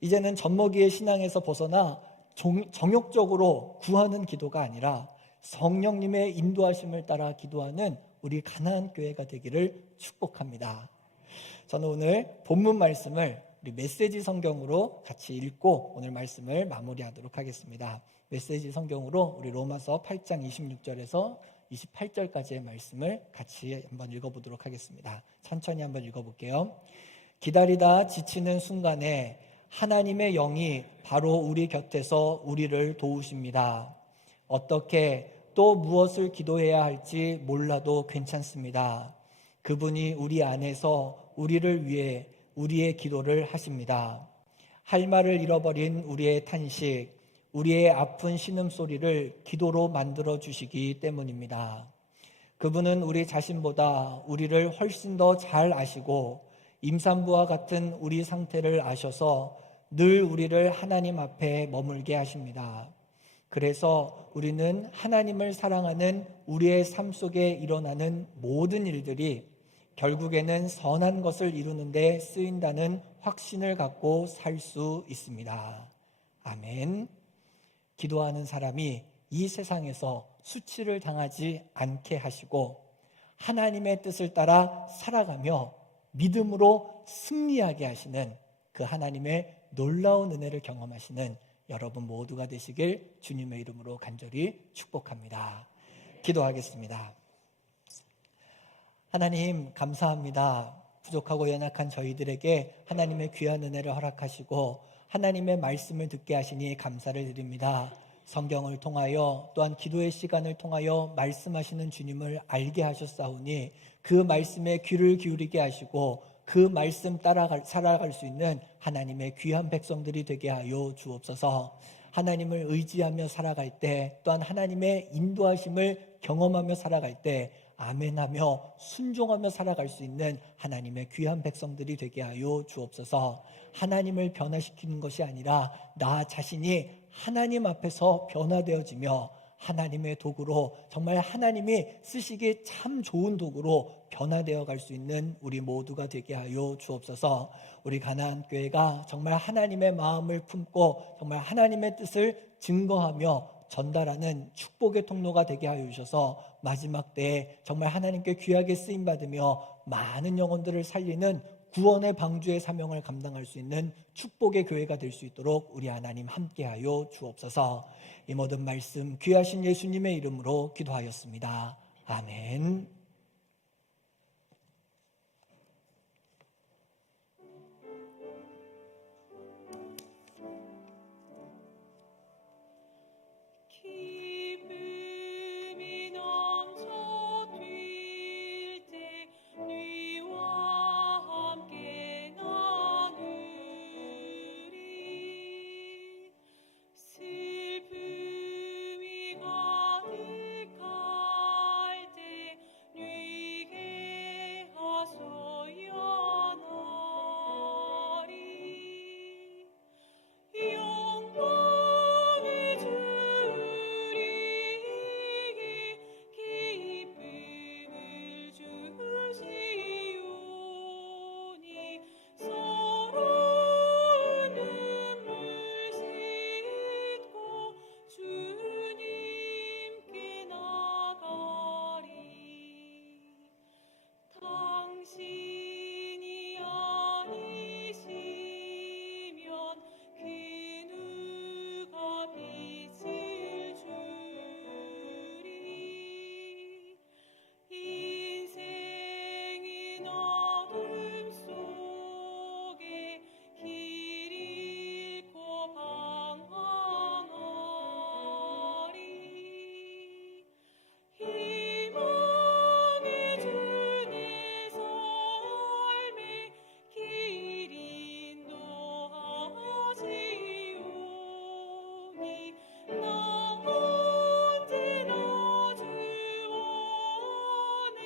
이제는 젖먹이의 신앙에서 벗어나 정욕적으로 구하는 기도가 아니라 성령님의 인도하심을 따라 기도하는 우리 가나안 교회가 되기를 축복합니다. 저는 오늘 본문 말씀을 우리 메시지 성경으로 같이 읽고 오늘 말씀을 마무리하도록 하겠습니다. 메시지 성경으로 우리 로마서 8장 26절에서 28절까지의 말씀을 같이 한번 읽어보도록 하겠습니다. 천천히 한번 읽어볼게요. 기다리다 지치는 순간에 하나님의 영이 바로 우리 곁에서 우리를 도우십니다. 어떻게 또 무엇을 기도해야 할지 몰라도 괜찮습니다. 그분이 우리 안에서 우리를 위해 우리의 기도를 하십니다. 할 말을 잃어버린 우리의 탄식, 우리의 아픈 신음소리를 기도로 만들어 주시기 때문입니다. 그분은 우리 자신보다 우리를 훨씬 더 잘 아시고 임산부와 같은 우리 상태를 아셔서 늘 우리를 하나님 앞에 머물게 하십니다. 그래서 우리는 하나님을 사랑하는 우리의 삶 속에 일어나는 모든 일들이 결국에는 선한 것을 이루는 데 쓰인다는 확신을 갖고 살 수 있습니다. 아멘. 기도하는 사람이 이 세상에서 수치를 당하지 않게 하시고 하나님의 뜻을 따라 살아가며 믿음으로 승리하게 하시는 그 하나님의 놀라운 은혜를 경험하시는 여러분 모두가 되시길 주님의 이름으로 간절히 축복합니다. 기도하겠습니다. 하나님 감사합니다. 부족하고 연약한 저희들에게 하나님의 귀한 은혜를 허락하시고 하나님의 말씀을 듣게 하시니 감사를 드립니다. 성경을 통하여 또한 기도의 시간을 통하여 말씀하시는 주님을 알게 하셨사오니 그 말씀에 귀를 기울이게 하시고 그 말씀 따라 살아갈 수 있는 하나님의 귀한 백성들이 되게 하여 주옵소서. 하나님을 의지하며 살아갈 때 또한 하나님의 인도하심을 경험하며 살아갈 때 아멘하며 순종하며 살아갈 수 있는 하나님의 귀한 백성들이 되게 하여 주옵소서. 하나님을 변화시키는 것이 아니라 나 자신이 하나님 앞에서 변화되어지며 하나님의 도구로 정말 하나님이 쓰시기에 참 좋은 도구로 변화되어 갈 수 있는 우리 모두가 되게 하여 주옵소서. 우리 가나안 교회가 정말 하나님의 마음을 품고 정말 하나님의 뜻을 증거하며 전달하는 축복의 통로가 되게 하여 주셔서 마지막 때에 정말 하나님께 귀하게 쓰임받으며 많은 영혼들을 살리는 구원의 방주의 사명을 감당할 수 있는 축복의 교회가 될 수 있도록 우리 하나님 함께하여 주옵소서. 이 모든 말씀 귀하신 예수님의 이름으로 기도하였습니다. 아멘. 기쁨이 넘쳐 뛸 때 네와 함께 나누리. 슬픔이 가득할 때 나 언제나 주 안에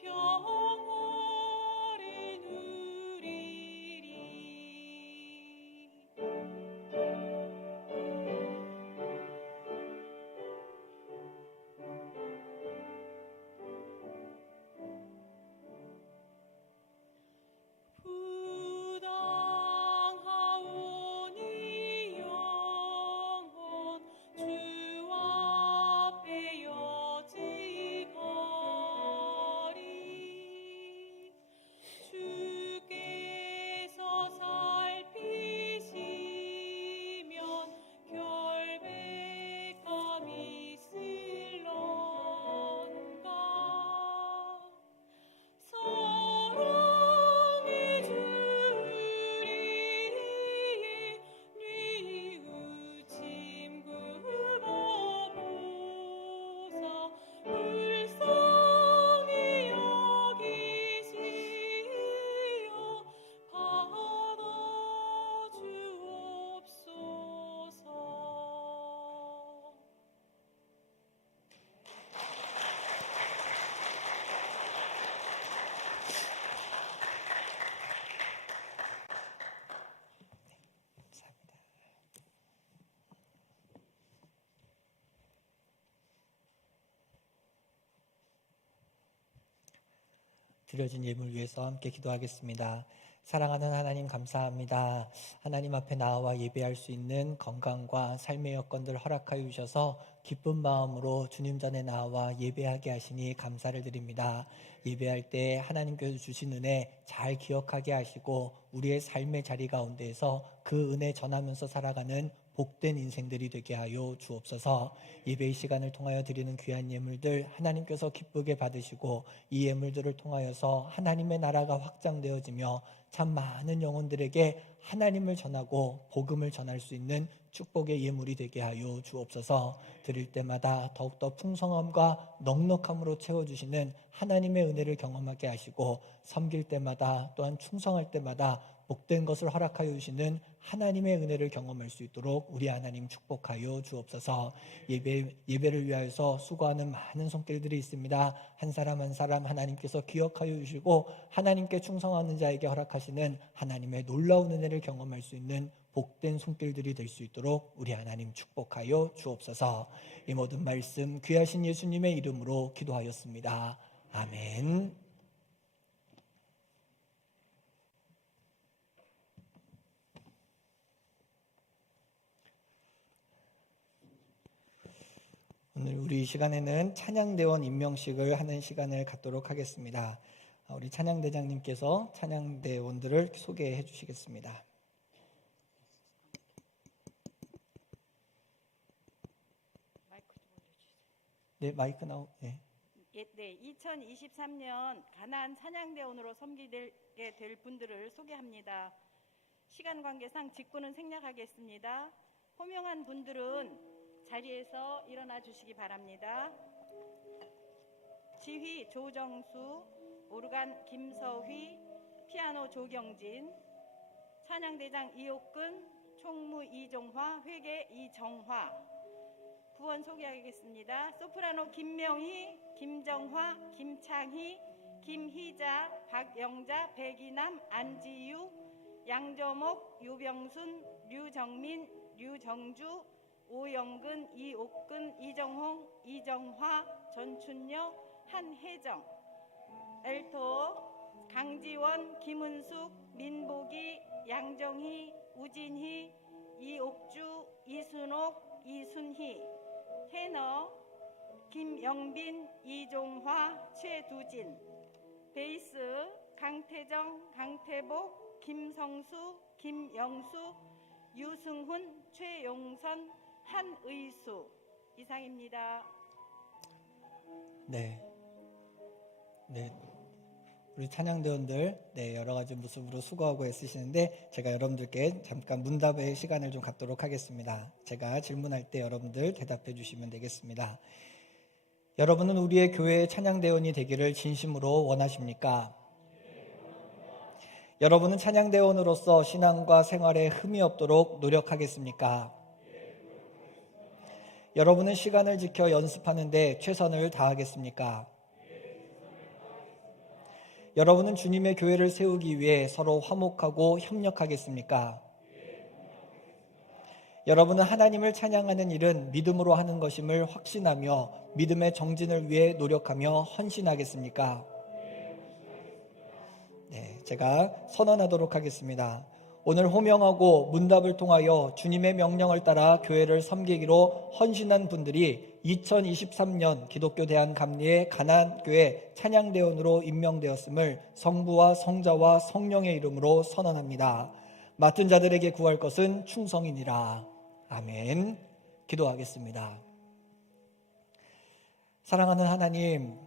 평화를 누리리. 부당하오니 영원 주 앞에 여직하리. 주께서 살피시면 결백함 있을런가. 사랑해 주리 뉘우침 굽어보사 불쌍히 여기시어 받아주옵소서. 감사합니다. 드려진 예물 위해서 함께 기도하겠습니다. 사랑하는 하나님 감사합니다. 하나님 앞에 나와 예배할 수 있는 건강과 삶의 여건들 허락하여 주셔서 기쁜 마음으로 주님 전에 나와 예배하게 하시니 감사를 드립니다. 예배할 때 하나님께서 주신 은혜 잘 기억하게 하시고 우리의 삶의 자리 가운데에서 그 은혜 전하면서 살아가는 복된 인생들이 되게 하여 주옵소서. 예배의 시간을 통하여 드리는 귀한 예물들 하나님께서 기쁘게 받으시고 이 예물들을 통하여서 하나님의 나라가 확장되어지며 참 많은 영혼들에게 하나님을 전하고 복음을 전할 수 있는 축복의 예물이 되게 하여 주옵소서. 드릴 때마다 더욱더 풍성함과 넉넉함으로 채워주시는 하나님의 은혜를 경험하게 하시고 섬길 때마다 또한 충성할 때마다 복된 것을 허락하여 주시는 하나님의 은혜를 경험할 수 있도록 우리 하나님 축복하여 주옵소서. 예배를 위하여서 수고하는 많은 손길들이 있습니다. 한 사람 한 사람 하나님께서 기억하여 주시고 하나님께 충성하는 자에게 허락하시는 하나님의 놀라운 은혜를 경험할 수 있는 복된 손길들이 될 수 있도록 우리 하나님 축복하여 주옵소서. 이 모든 말씀 귀하신 예수님의 이름으로 기도하였습니다. 아멘. 오늘 우리 이 시간에는 찬양대원 임명식을 하는 시간을 갖도록 하겠습니다. 우리 찬양대장님께서 찬양대원들을 소개해 주시겠습니다. 네, 마이크 네. 네, 2023년 가나안 찬양대원으로 섬기게 될 분들을 소개합니다. 시간 관계상 직분은 생략하겠습니다. 호명한 분들은 자리에서 일어나 주시기 바랍니다. 지휘 조정수, 오르간 김서휘, 피아노 조경진, 찬양대장 이옥근, 총무 이종화, 회계 이정화. 구원 소개하겠습니다. 소프라노 김명희, 김정화, 김창희, 김희자, 박영자, 백이남, 안지유, 양조목, 유병순, 류정민, 류정주, 오영근, 이옥근, 이정홍, 이정화, 전춘여, 한혜정. 엘토 강지원, 김은숙, 민복이, 양정희, 우진희, 이옥주, 이순옥, 이순희. 테너 김영빈, 이종화, 최두진. 베이스 강태정, 강태복, 김성수, 김영수, 유승훈, 최용선, 한의수. 이상입니다. 네. 우리 찬양대원들 여러 가지 모습으로 수고하고 애쓰시는데 제가 여러분들께 잠깐 문답의 시간을 좀 갖도록 하겠습니다. 제가 질문할 때 여러분들 대답해 주시면 되겠습니다. 여러분은 우리의 교회의 찬양대원이 되기를 진심으로 원하십니까? 여러분은 찬양대원으로서 신앙과 생활에 흠이 없도록 노력하겠습니까? 여러분은 시간을 지켜 연습하는데 최선을 다하겠습니까? 여러분은 주님의 교회를 세우기 위해 서로 화목하고 협력하겠습니까? 여러분은 하나님을 찬양하는 일은 믿음으로 하는 것임을 확신하며 믿음의 정진을 위해 노력하며 헌신하겠습니까? 네, 제가 선언하도록 하겠습니다. 오늘 호명하고 문답을 통하여 주님의 명령을 따라 교회를 섬기기로 헌신한 분들이 2023년 기독교 대한감리의 가나안교회 찬양대원으로 임명되었음을 성부와 성자와 성령의 이름으로 선언합니다. 맡은 자들에게 구할 것은 충성이니라. 아멘. 기도하겠습니다. 사랑하는 하나님,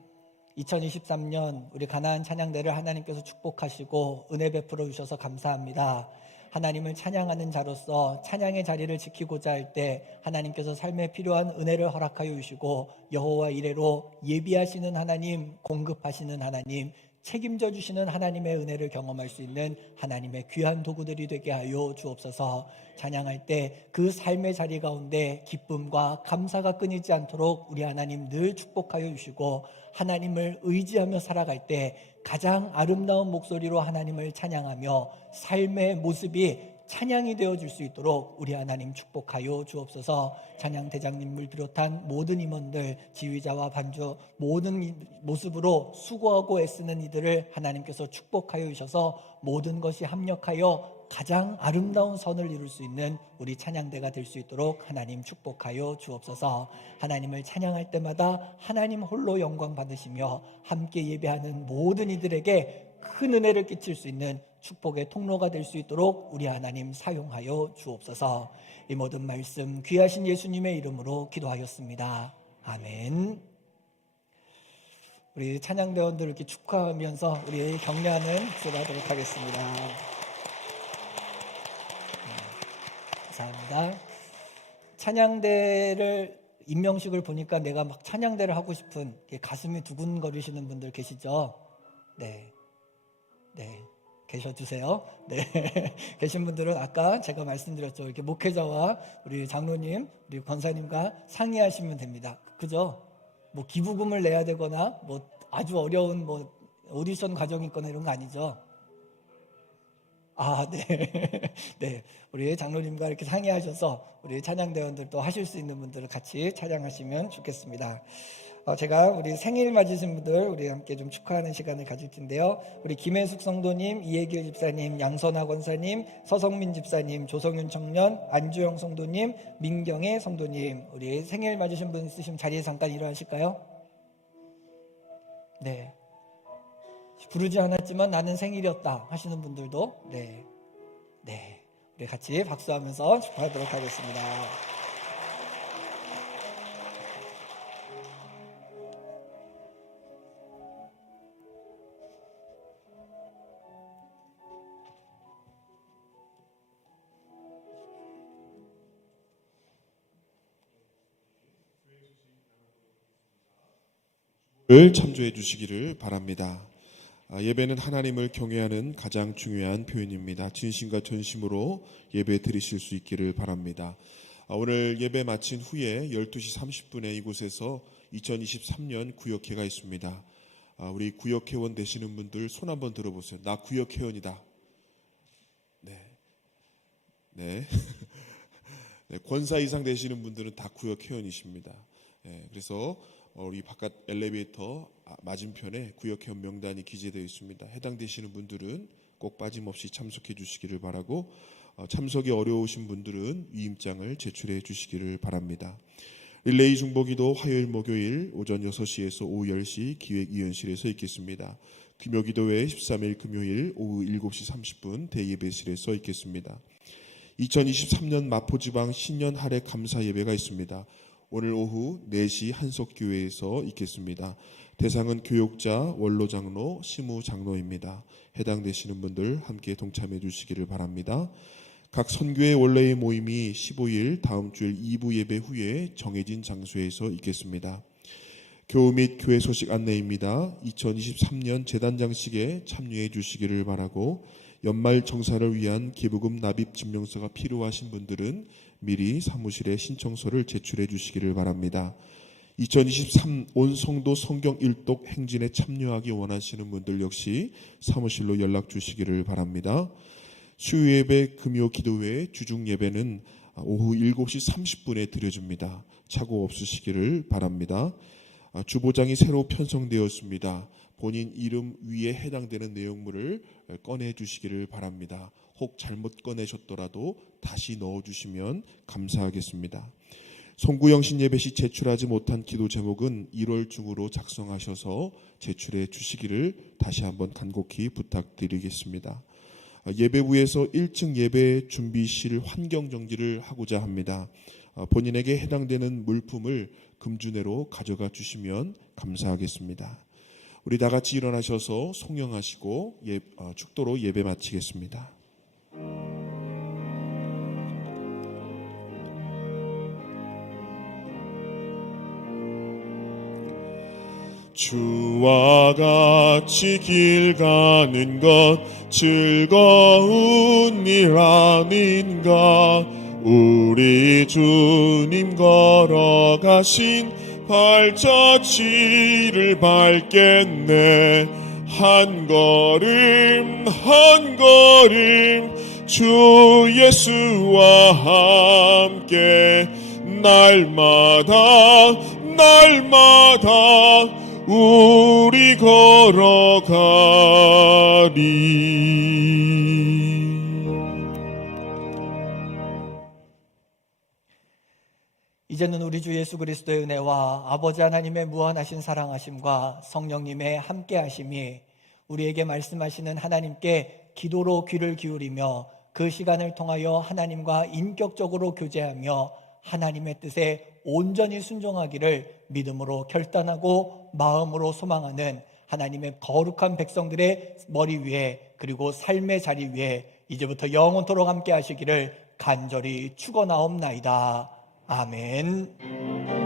2023년 우리 가나안 찬양대를 하나님께서 축복하시고 은혜 베풀어 주셔서 감사합니다. 하나님을 찬양하는 자로서 찬양의 자리를 지키고자 할 때 하나님께서 삶에 필요한 은혜를 허락하여 주시고 여호와 이레로 예비하시는 하나님, 공급하시는 하나님, 책임져 주시는 하나님의 은혜를 경험할 수 있는 하나님의 귀한 도구들이 되게 하여 주옵소서. 찬양할 때 그 삶의 자리 가운데 기쁨과 감사가 끊이지 않도록 우리 하나님 늘 축복하여 주시고 하나님을 의지하며 살아갈 때 가장 아름다운 목소리로 하나님을 찬양하며 삶의 모습이 찬양이 되어줄 수 있도록 우리 하나님 축복하여 주옵소서. 찬양대장님을 비롯한 모든 임원들, 지휘자와 반주 모든 모습으로 수고하고 애쓰는 이들을 하나님께서 축복하여 주셔서 모든 것이 합력하여 가장 아름다운 선을 이룰 수 있는 우리 찬양대가 될 수 있도록 하나님 축복하여 주옵소서. 하나님을 찬양할 때마다 하나님 홀로 영광 받으시며 함께 예배하는 모든 이들에게 큰 은혜를 끼칠 수 있는 축복의 통로가 될 수 있도록 우리 하나님 사용하여 주옵소서. 이 모든 말씀 귀하신 예수님의 이름으로 기도하였습니다. 아멘. 우리 찬양대원들 이렇게 축하하면서 우리 격려하는 기도하도록 하겠습니다. 감사합니다. 찬양대를 임명식을 보니까 내가 막 찬양대를 하고 싶은 가슴이 두근거리시는 분들 계시죠? 네. 계셔주세요. 네. 계신 분들은 아까 제가 말씀드렸죠. 이렇게 목회자와 우리 장로님, 우리 권사님과 상의하시면 됩니다. 그죠? 뭐 기부금을 내야 되거나 뭐 아주 어려운 뭐 오디션 과정이 있거나 이런 거 아니죠? 아, 네. 네. 우리 장로님과 이렇게 상의하셔서 우리 찬양대원들도 하실 수 있는 분들을 같이 찬양하시면 좋겠습니다. 제가 우리 생일 맞으신 분들 우리 함께 좀 축하하는 시간을 가질 텐데요. 우리 김혜숙 성도님, 이혜길 집사님, 양선아 권사님, 서성민 집사님, 조성윤 청년, 안주영 성도님, 민경애 성도님, 우리 생일 맞으신 분 있으시면 자리에 잠깐 일어나실까요? 네. 부르지 않았지만 나는 생일이었다 하시는 분들도 네. 우리 같이 박수하면서 축하하도록 하겠습니다. 를 참조해 주시기를 바랍니다. 예배는 하나님을 경외하는 가장 중요한 표현입니다. 진심과 전심으로 예배 드리실 수 있기를 바랍니다. 오늘 예배 마친 후에 12시 30분에 이곳에서 2023년 구역회가 있습니다. 우리 구역회원 되시는 분들 손 한번 들어보세요. 나 구역회원이다. 네. 권사 이상 되시는 분들은 다 구역회원이십니다. 그래서 우리 바깥 엘리베이터 맞은편에 구역회원 명단이 기재되어 있습니다. 해당되시는 분들은 꼭 빠짐없이 참석해 주시기를 바라고 참석이 어려우신 분들은 위임장을 제출해 주시기를 바랍니다. 릴레이 중보기도 화요일 목요일 오전 6시에서 오후 10시 기획위원실에서 있겠습니다. 금요기도회 13일 금요일 오후 7시 30분 대예배실에서 있겠습니다. 2023년 마포지방 신년 할애 감사 예배가 있습니다. 오늘 오후 4시 한석교회에서 있겠습니다. 대상은 교육자, 원로장로, 시무장로입니다. 해당되시는 분들 함께 동참해 주시기를 바랍니다. 각 선교회 원래의 모임이 15일 다음 주일 2부 예배 후에 정해진 장소에서 있겠습니다. 교우 및 교회 소식 안내입니다. 2023년 재단장식에 참여해 주시기를 바라고 연말 정사를 위한 기부금 납입 증명서가 필요하신 분들은 미리 사무실에 신청서를 제출해 주시기를 바랍니다. 2023 온 성도 성경 일독 행진에 참여하기 원하시는 분들 역시 사무실로 연락 주시기를 바랍니다. 수요예배, 금요 기도회, 주중 예배는 오후 7시 30분에 드려집니다. 착오 없으시기를 바랍니다. 주보장이 새로 편성되었습니다. 본인 이름 위에 해당되는 내용물을 꺼내 주시기를 바랍니다. 혹 잘못 꺼내셨더라도 다시 넣어 주시면 감사하겠습니다. 송구영신 예배 시 제출하지 못한 기도 제목은 1월 중으로 작성하셔서 제출해 주시기를 다시 한번 간곡히 부탁드리겠습니다. 예배부에서 1층 예배 준비실 환경 정지를 하고자 합니다. 본인에게 해당되는 물품을 금주내로 가져가 주시면 감사하겠습니다. 우리 다 같이 일어나셔서 송영하시고 축도로 예배 마치겠습니다. 주와 같이 길 가는 것 즐거운 일 아닌가. 우리 주님 걸어가신 발자취를 밟겠네. 한 걸음 한 걸음 주 예수와 함께 날마다 우리 걸어가리. 이제는 우리 주 예수 그리스도의 은혜와 아버지 하나님의 무한하신 사랑하심과 성령님의 함께하심이 우리에게 말씀하시는 하나님께 기도로 귀를 기울이며 그 시간을 통하여 하나님과 인격적으로 교제하며 하나님의 뜻에 온전히 순종하기를 믿음으로 결단하고 마음으로 소망하는 하나님의 거룩한 백성들의 머리 위에 그리고 삶의 자리 위에 이제부터 영원토록 함께 하시기를 간절히 축원하옵나이다. 아멘.